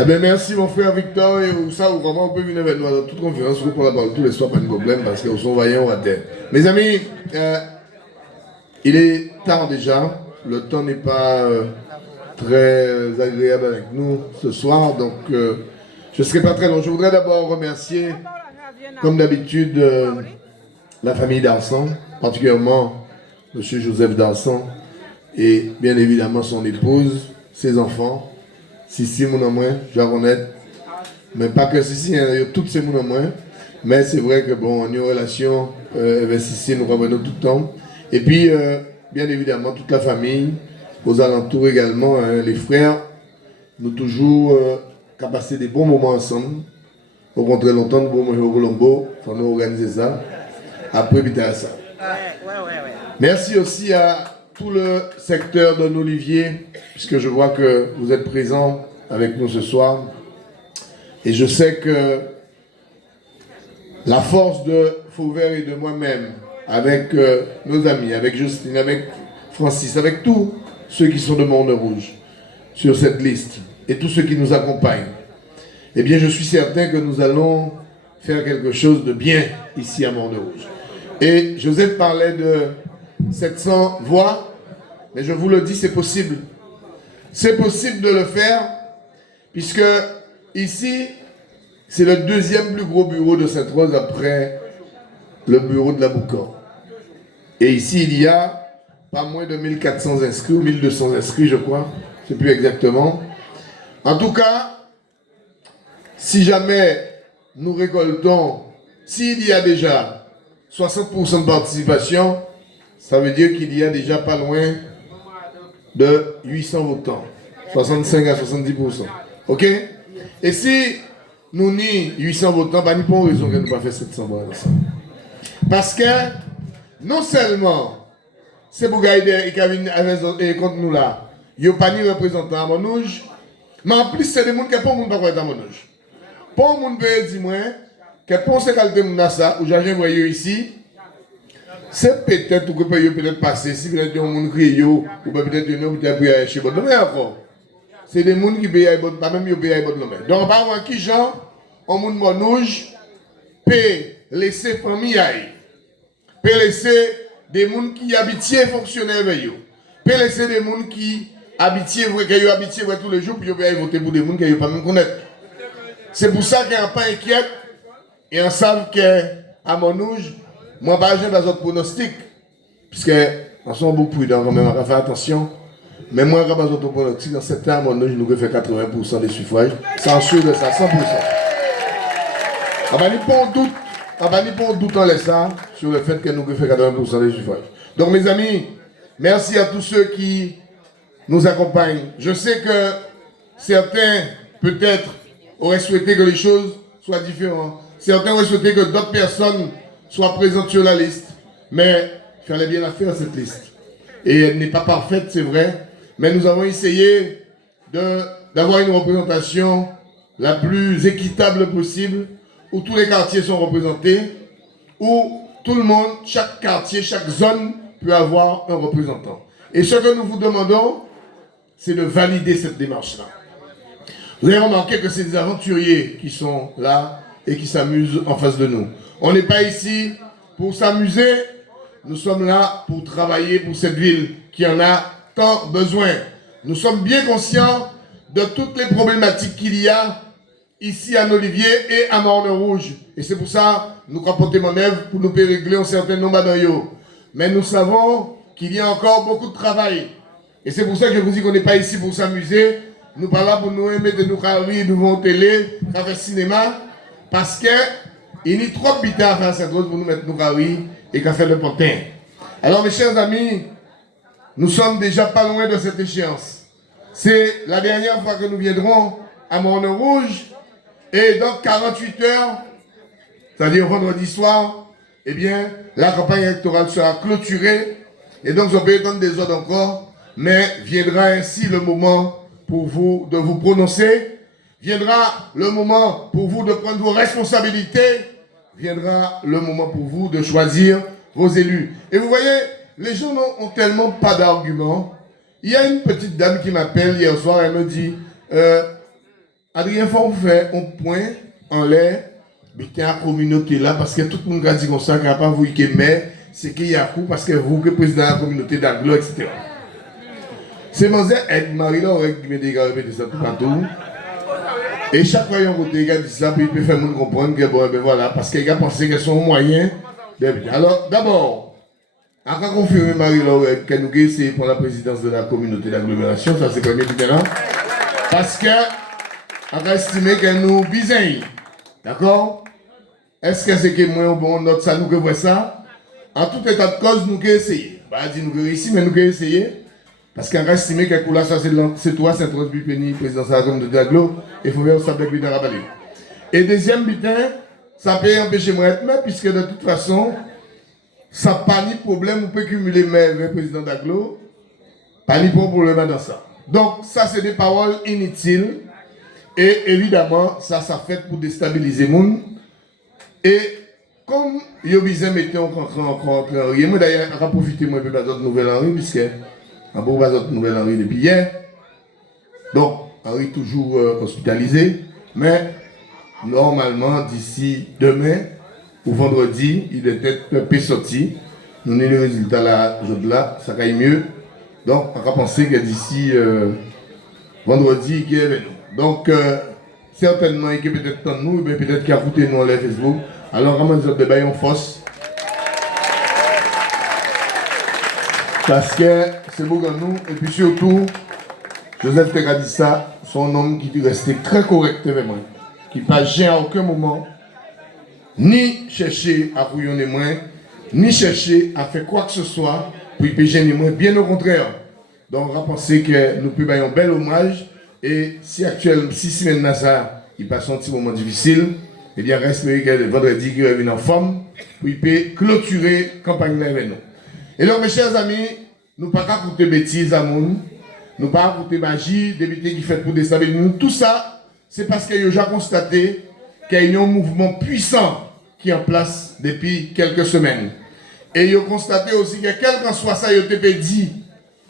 Eh bien, merci mon frère Victor, et ça, vraiment, on peut venir avec nous dans toute conférence, on pourra parler tous les soirs, pas de problème, parce qu'ils sont vaillants à terre. Mes amis, il est tard déjà, le temps n'est pas très agréable avec nous ce soir, donc je ne serai pas très long. Je voudrais d'abord remercier, comme d'habitude, la famille Darsan, particulièrement M. Joseph Darsan, et bien évidemment son épouse, ses enfants. Sissi, mon amour, Jaronette, mais pas que Sissi, il y a toutes ces mon amour, mais c'est vrai que bon, on a une relation avec Sissi, nous revenons tout le temps. Et puis, bien évidemment, toute la famille, aux alentours également, les frères, nous toujours passer des bons moments ensemble. Au contraire, longtemps, nous sommes au Colombo, il faut nous organiser ça. Après, vite à ça. Merci aussi à tout le secteur de Olivier, puisque je vois que vous êtes présents avec nous ce soir. Et je sais que la force de Fauvert et de moi-même, avec nos amis, avec Justine, avec Francis, avec tous ceux qui sont de Monde Rouge sur cette liste, et tous ceux qui nous accompagnent, eh bien je suis certain que nous allons faire quelque chose de bien ici à Monde Rouge. Et Joseph parlait de 700 voix. Mais je vous le dis, c'est possible. C'est possible de le faire, puisque ici, c'est le deuxième plus gros bureau de Sainte-Rose après le bureau de la Boucan. Et ici, il y a pas moins de 1400 inscrits, ou 1200 inscrits, je crois. Je ne sais plus exactement. En tout cas, si jamais nous récoltons, s'il y a déjà 60% de participation, ça veut dire qu'il y a déjà pas loin de 800 votants, 65 à 70%. Ok? Et si nous n'y 800 votants, pas ni pour raison que nous pas fait 700 voix ensemble. Parce que non seulement c'est pour garder et contre nous là, il n'y a pas ni représentant à Monouge, Mais en plus, c'est des gens qui ne peuvent pas être à mon âge. Pour les gens peut dire, moi, que pour ces qualités de ça, où j'ai envoyé ici, c'est peut-être que peut-être passer, si peut-être un monde crié, ou peut-être un homme qui a payé chez votre mais encore. C'est des gens qui payent, pas même qui payent votre nom. Donc, par exemple, qui gens, un monde monouge, peut laisser famille aille, peut laisser des gens qui habitent fonctionnaires avec eux, peut laisser des gens qui habitent tous les jours, puis ils peuvent voter pour des gens qui ne peuvent pas même connaître. C'est pour ça qu'ils ne sont pas inquiets et ils savent qu'à Monouge, moi, pas j'ai besoin de pronostic, puisque nous sommes beaucoup prudents quand même, on va faire attention. Mais moi, j'ai besoin de pronostic. Dans cette terme, Monouge, nous fait 80% des suffrages. C'est sûr de ça, 100%. On va ni pas en doute en laissant sur le fait que nous fait 80% des suffrages. Donc, mes amis, merci à tous ceux qui nous accompagnent. Je sais que certains, peut-être, auraient souhaité que les choses soient différentes. Certains auraient souhaité que d'autres personnes soient présentes sur la liste. Mais il fallait bien la faire, cette liste. Et elle n'est pas parfaite, c'est vrai. Mais nous avons essayé d'avoir une représentation la plus équitable possible, où tous les quartiers sont représentés, où tout le monde, chaque quartier, chaque zone peut avoir un représentant. Et ce que nous vous demandons, c'est de valider cette démarche-là. Vous avez remarqué que c'est des aventuriers qui sont là et qui s'amusent en face de nous. On n'est pas ici pour s'amuser, nous sommes là pour travailler pour cette ville qui en a tant besoin. Nous sommes bien conscients de toutes les problématiques qu'il y a ici à Nolivier et à Morne-Rouge. Et c'est pour ça que nous capotons mon œuvre pour nous régler un certain nombre d'anneaux. Mais nous savons qu'il y a encore beaucoup de travail. Et c'est pour ça que je vous dis qu'on n'est pas ici pour s'amuser. Nous pas là pour nous aimer de nous carrer devant télé, faire cinéma, parce que il y a trop de à faire cette chose pour nous mettre nous carrer et qu'à faire le pontin. Alors mes chers amis, nous sommes déjà pas loin de cette échéance. C'est la dernière fois que nous viendrons à Morne-Rouge et dans 48 heures, c'est-à-dire vendredi soir, eh bien, la campagne électorale sera clôturée et donc on peut attendre des ordres encore, mais viendra ainsi le moment pour vous de vous prononcer, viendra le moment pour vous de prendre vos responsabilités, viendra le moment pour vous de choisir vos élus. Et vous voyez, les gens n'ont tellement pas d'arguments. Il y a une petite dame qui m'appelle hier soir, elle me dit, Adrien, il faut faire un point en l'air, mais qu'il y a une communauté là, parce que tout le monde a dit comme ça, qu'il n'y a pas vous qui mais c'est qu'il y a coup, parce que vous, que président de la communauté d'Aglo, etc. C'est mon aide Marie-là, qui m'a dit répéter ça tout partout. Et chaque fois, on dit ça, puis il peut faire nous comprendre que bon, ben voilà, parce qu'il a pensé que son moyen. Alors, d'abord, on a confirmé Marie-là que nous essayons pour la présidence de la communauté d'agglomération, ça c'est connu maintenant. Parce que, on a estimé que nous bisaillons. D'accord? Est-ce que c'est que moi, bon, notre ça nous que voit ça? En tout état de cause, nous avons essayé. Bah, dit nous avons réussi, mais nous avons essayé. Parce qu'on a estimé que là, ça c'est toi, c'est toi, Bipeni, président de la communauté d'Aglo, et il faut faire ça avec le rabalé. Et deuxième butin, ça peut empêcher moi d'être maire, puisque de toute façon, ça n'a pas ni problème, on peut cumuler maire avec le président d'Aglo, pas ni problème dans ça. Donc, ça, c'est des paroles inutiles, et évidemment, ça fait pour déstabiliser le monde. Et comme Yobizem était encore Henri, moi d'ailleurs, je vais profiter moi de la nouvelle Henri, puisque un beau bazar de nouvelle Henri depuis hier. Donc, Henri toujours hospitalisé, mais normalement, d'ici demain ou vendredi, il est peut-être sorti. Nous avons le résultat là, ça caille mieux. Donc, on va penser que d'ici vendredi, il est avec nous. Donc, certainement, il est peut-être dans nous, mais peut-être qu'il a foutu nous sur Facebook. Alors, on va débat en force. Parce que c'est beau comme nous, et puis surtout, Joseph Tegadissa, son homme qui est resté très correct avec moi, qui n'a jamais à aucun moment ni cherché à couillonner moins, ni chercher à faire quoi que ce soit pour y gêner moins, bien au contraire. Donc on va penser que nous pouvons faire un bel hommage, et si actuellement, si Simène Nassar, il passe un petit moment difficile, eh bien, espérer que le vendredi, qu'il revienne en forme, pour il peut clôturer la campagne avec nous. Et donc, mes chers amis, nous ne pouvons pas écouter bêtises à monde. nous pas apporter magie, d'éviter qui fait pour déstabiliser nous. Tout ça, c'est parce qu'il y a déjà constaté qu'il y a un mouvement puissant qui est en place depuis quelques semaines. Et il a constaté aussi que quel qu'en soit ça, il a dit,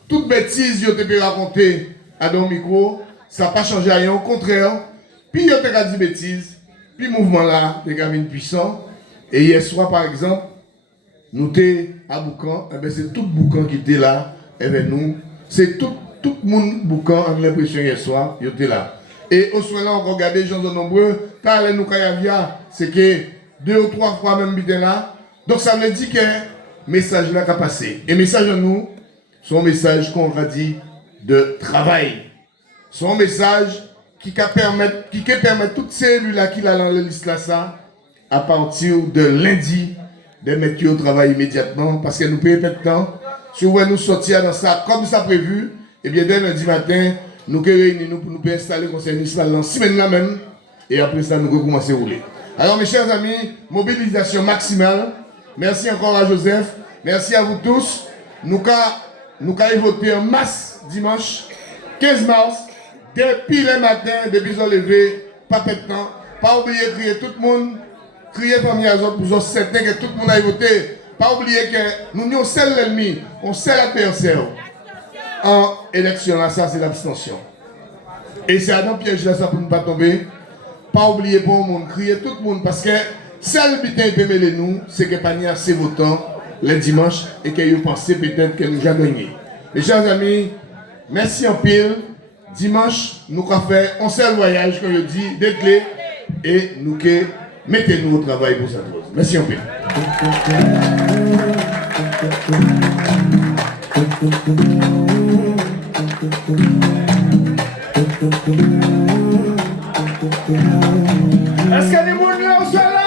toute bêtise, il a raconté à dans le micro, ça n'a pas changé rien, au contraire, puis il a dit bêtises, puis le mouvement là, il est puissant. Et hier soir, par exemple, nous étions à Boucan, eh c'est tout Boucan qui était là, et bien nous, c'est tout le monde Boucan, on a l'impression hier soir, il était là. Et au soir là, on regardait les gens de nombreux, quand nous c'est que 2 ou 3 fois même bien là. Donc ça veut dire que le message là qui a passé. Et le message à nous, c'est un message qu'on va dire de travail. C'est un message qui permet toutes ces élus-là qui sont dans la liste là, ça, à partir de lundi, de mettre au travail immédiatement, parce que nous payons peu de temps. Si vous voulez nous sortir dans ça comme ça prévu, et bien dès lundi matin, nous réunissons pour nous installer le conseil municipal dans 6 semaines là même, et après ça, nous recommencer à rouler. Alors mes chers amis, mobilisation maximale. Merci encore à Joseph. Merci à vous tous. Nous avons voté en masse dimanche 15 mars. Depuis le matin, depuis le lever, pas de temps. Pas oublier de crier tout le monde. Crier parmi les autres pour être certain que tout le monde a voté. Pas oublier que nous sommes seul l'ennemi, on seul adversaire. En élection, là, ça c'est l'abstention. Et c'est à nos pièges là, ça pour ne pas tomber. Pas oublier pour le monde, crier tout le monde parce que seul butin peut mêler nous, c'est que pas n'y a assez votants le dimanche et que vous pensez peut-être que nous avons gagné. Mes chers amis, merci en pile. Dimanche, nous avons fait un seul voyage, comme je dis, des clés et nous mettez-nous au travail pour cette chose. Merci en pile. Est-ce que les moules là sont là?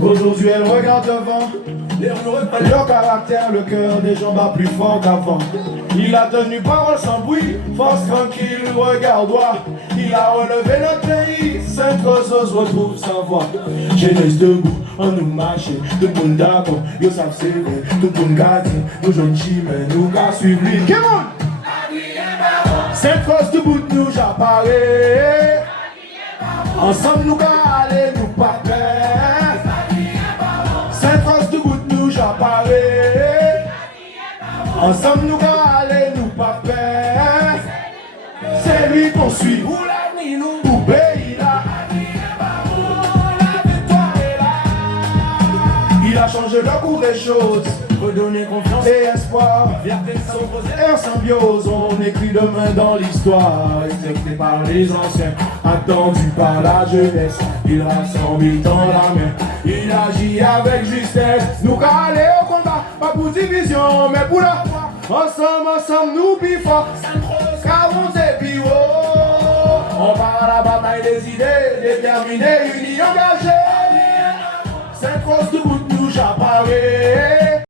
Aujourd'hui elle regarde devant. Les rues reprennent leur caractère, le cœur des gens bat plus fort qu'avant. Il a tenu parole sans bruit, force tranquille, regard droit. Il a relevé notre pays, Sainte-Rose se retrouve sans voix. Jeunesse debout, on nous marche, tout le monde d'accord, yo savent c'est vrai, tout le monde garde, nous jeunes chimères, nous qu'à suivre lui. Come on! Sainte-Rose debout, nous j'apparais. Ensemble nous qu'à aller, nous pas peur. Sainte-Rose debout, nous j'apparais. Ensemble nous qu'à aller, nous pas peur. C'est lui qu'on suit, où l'avenir nous, où pays là. Il a changé le cours des choses, redonner confiance et espoir. Et en symbiose, on écrit demain dans l'histoire. Exécuté par les anciens, attendu par la jeunesse. Il rassemble dans la main, il agit avec justesse. Nous qu'à aller au combat, pas pour division, mais pour la foi. Ensemble, nous plus forts, car on s'est plus haut. On part à la bataille des idées, déterminés, unis, engagés. Sainte-Rose debout, nous j'apparais.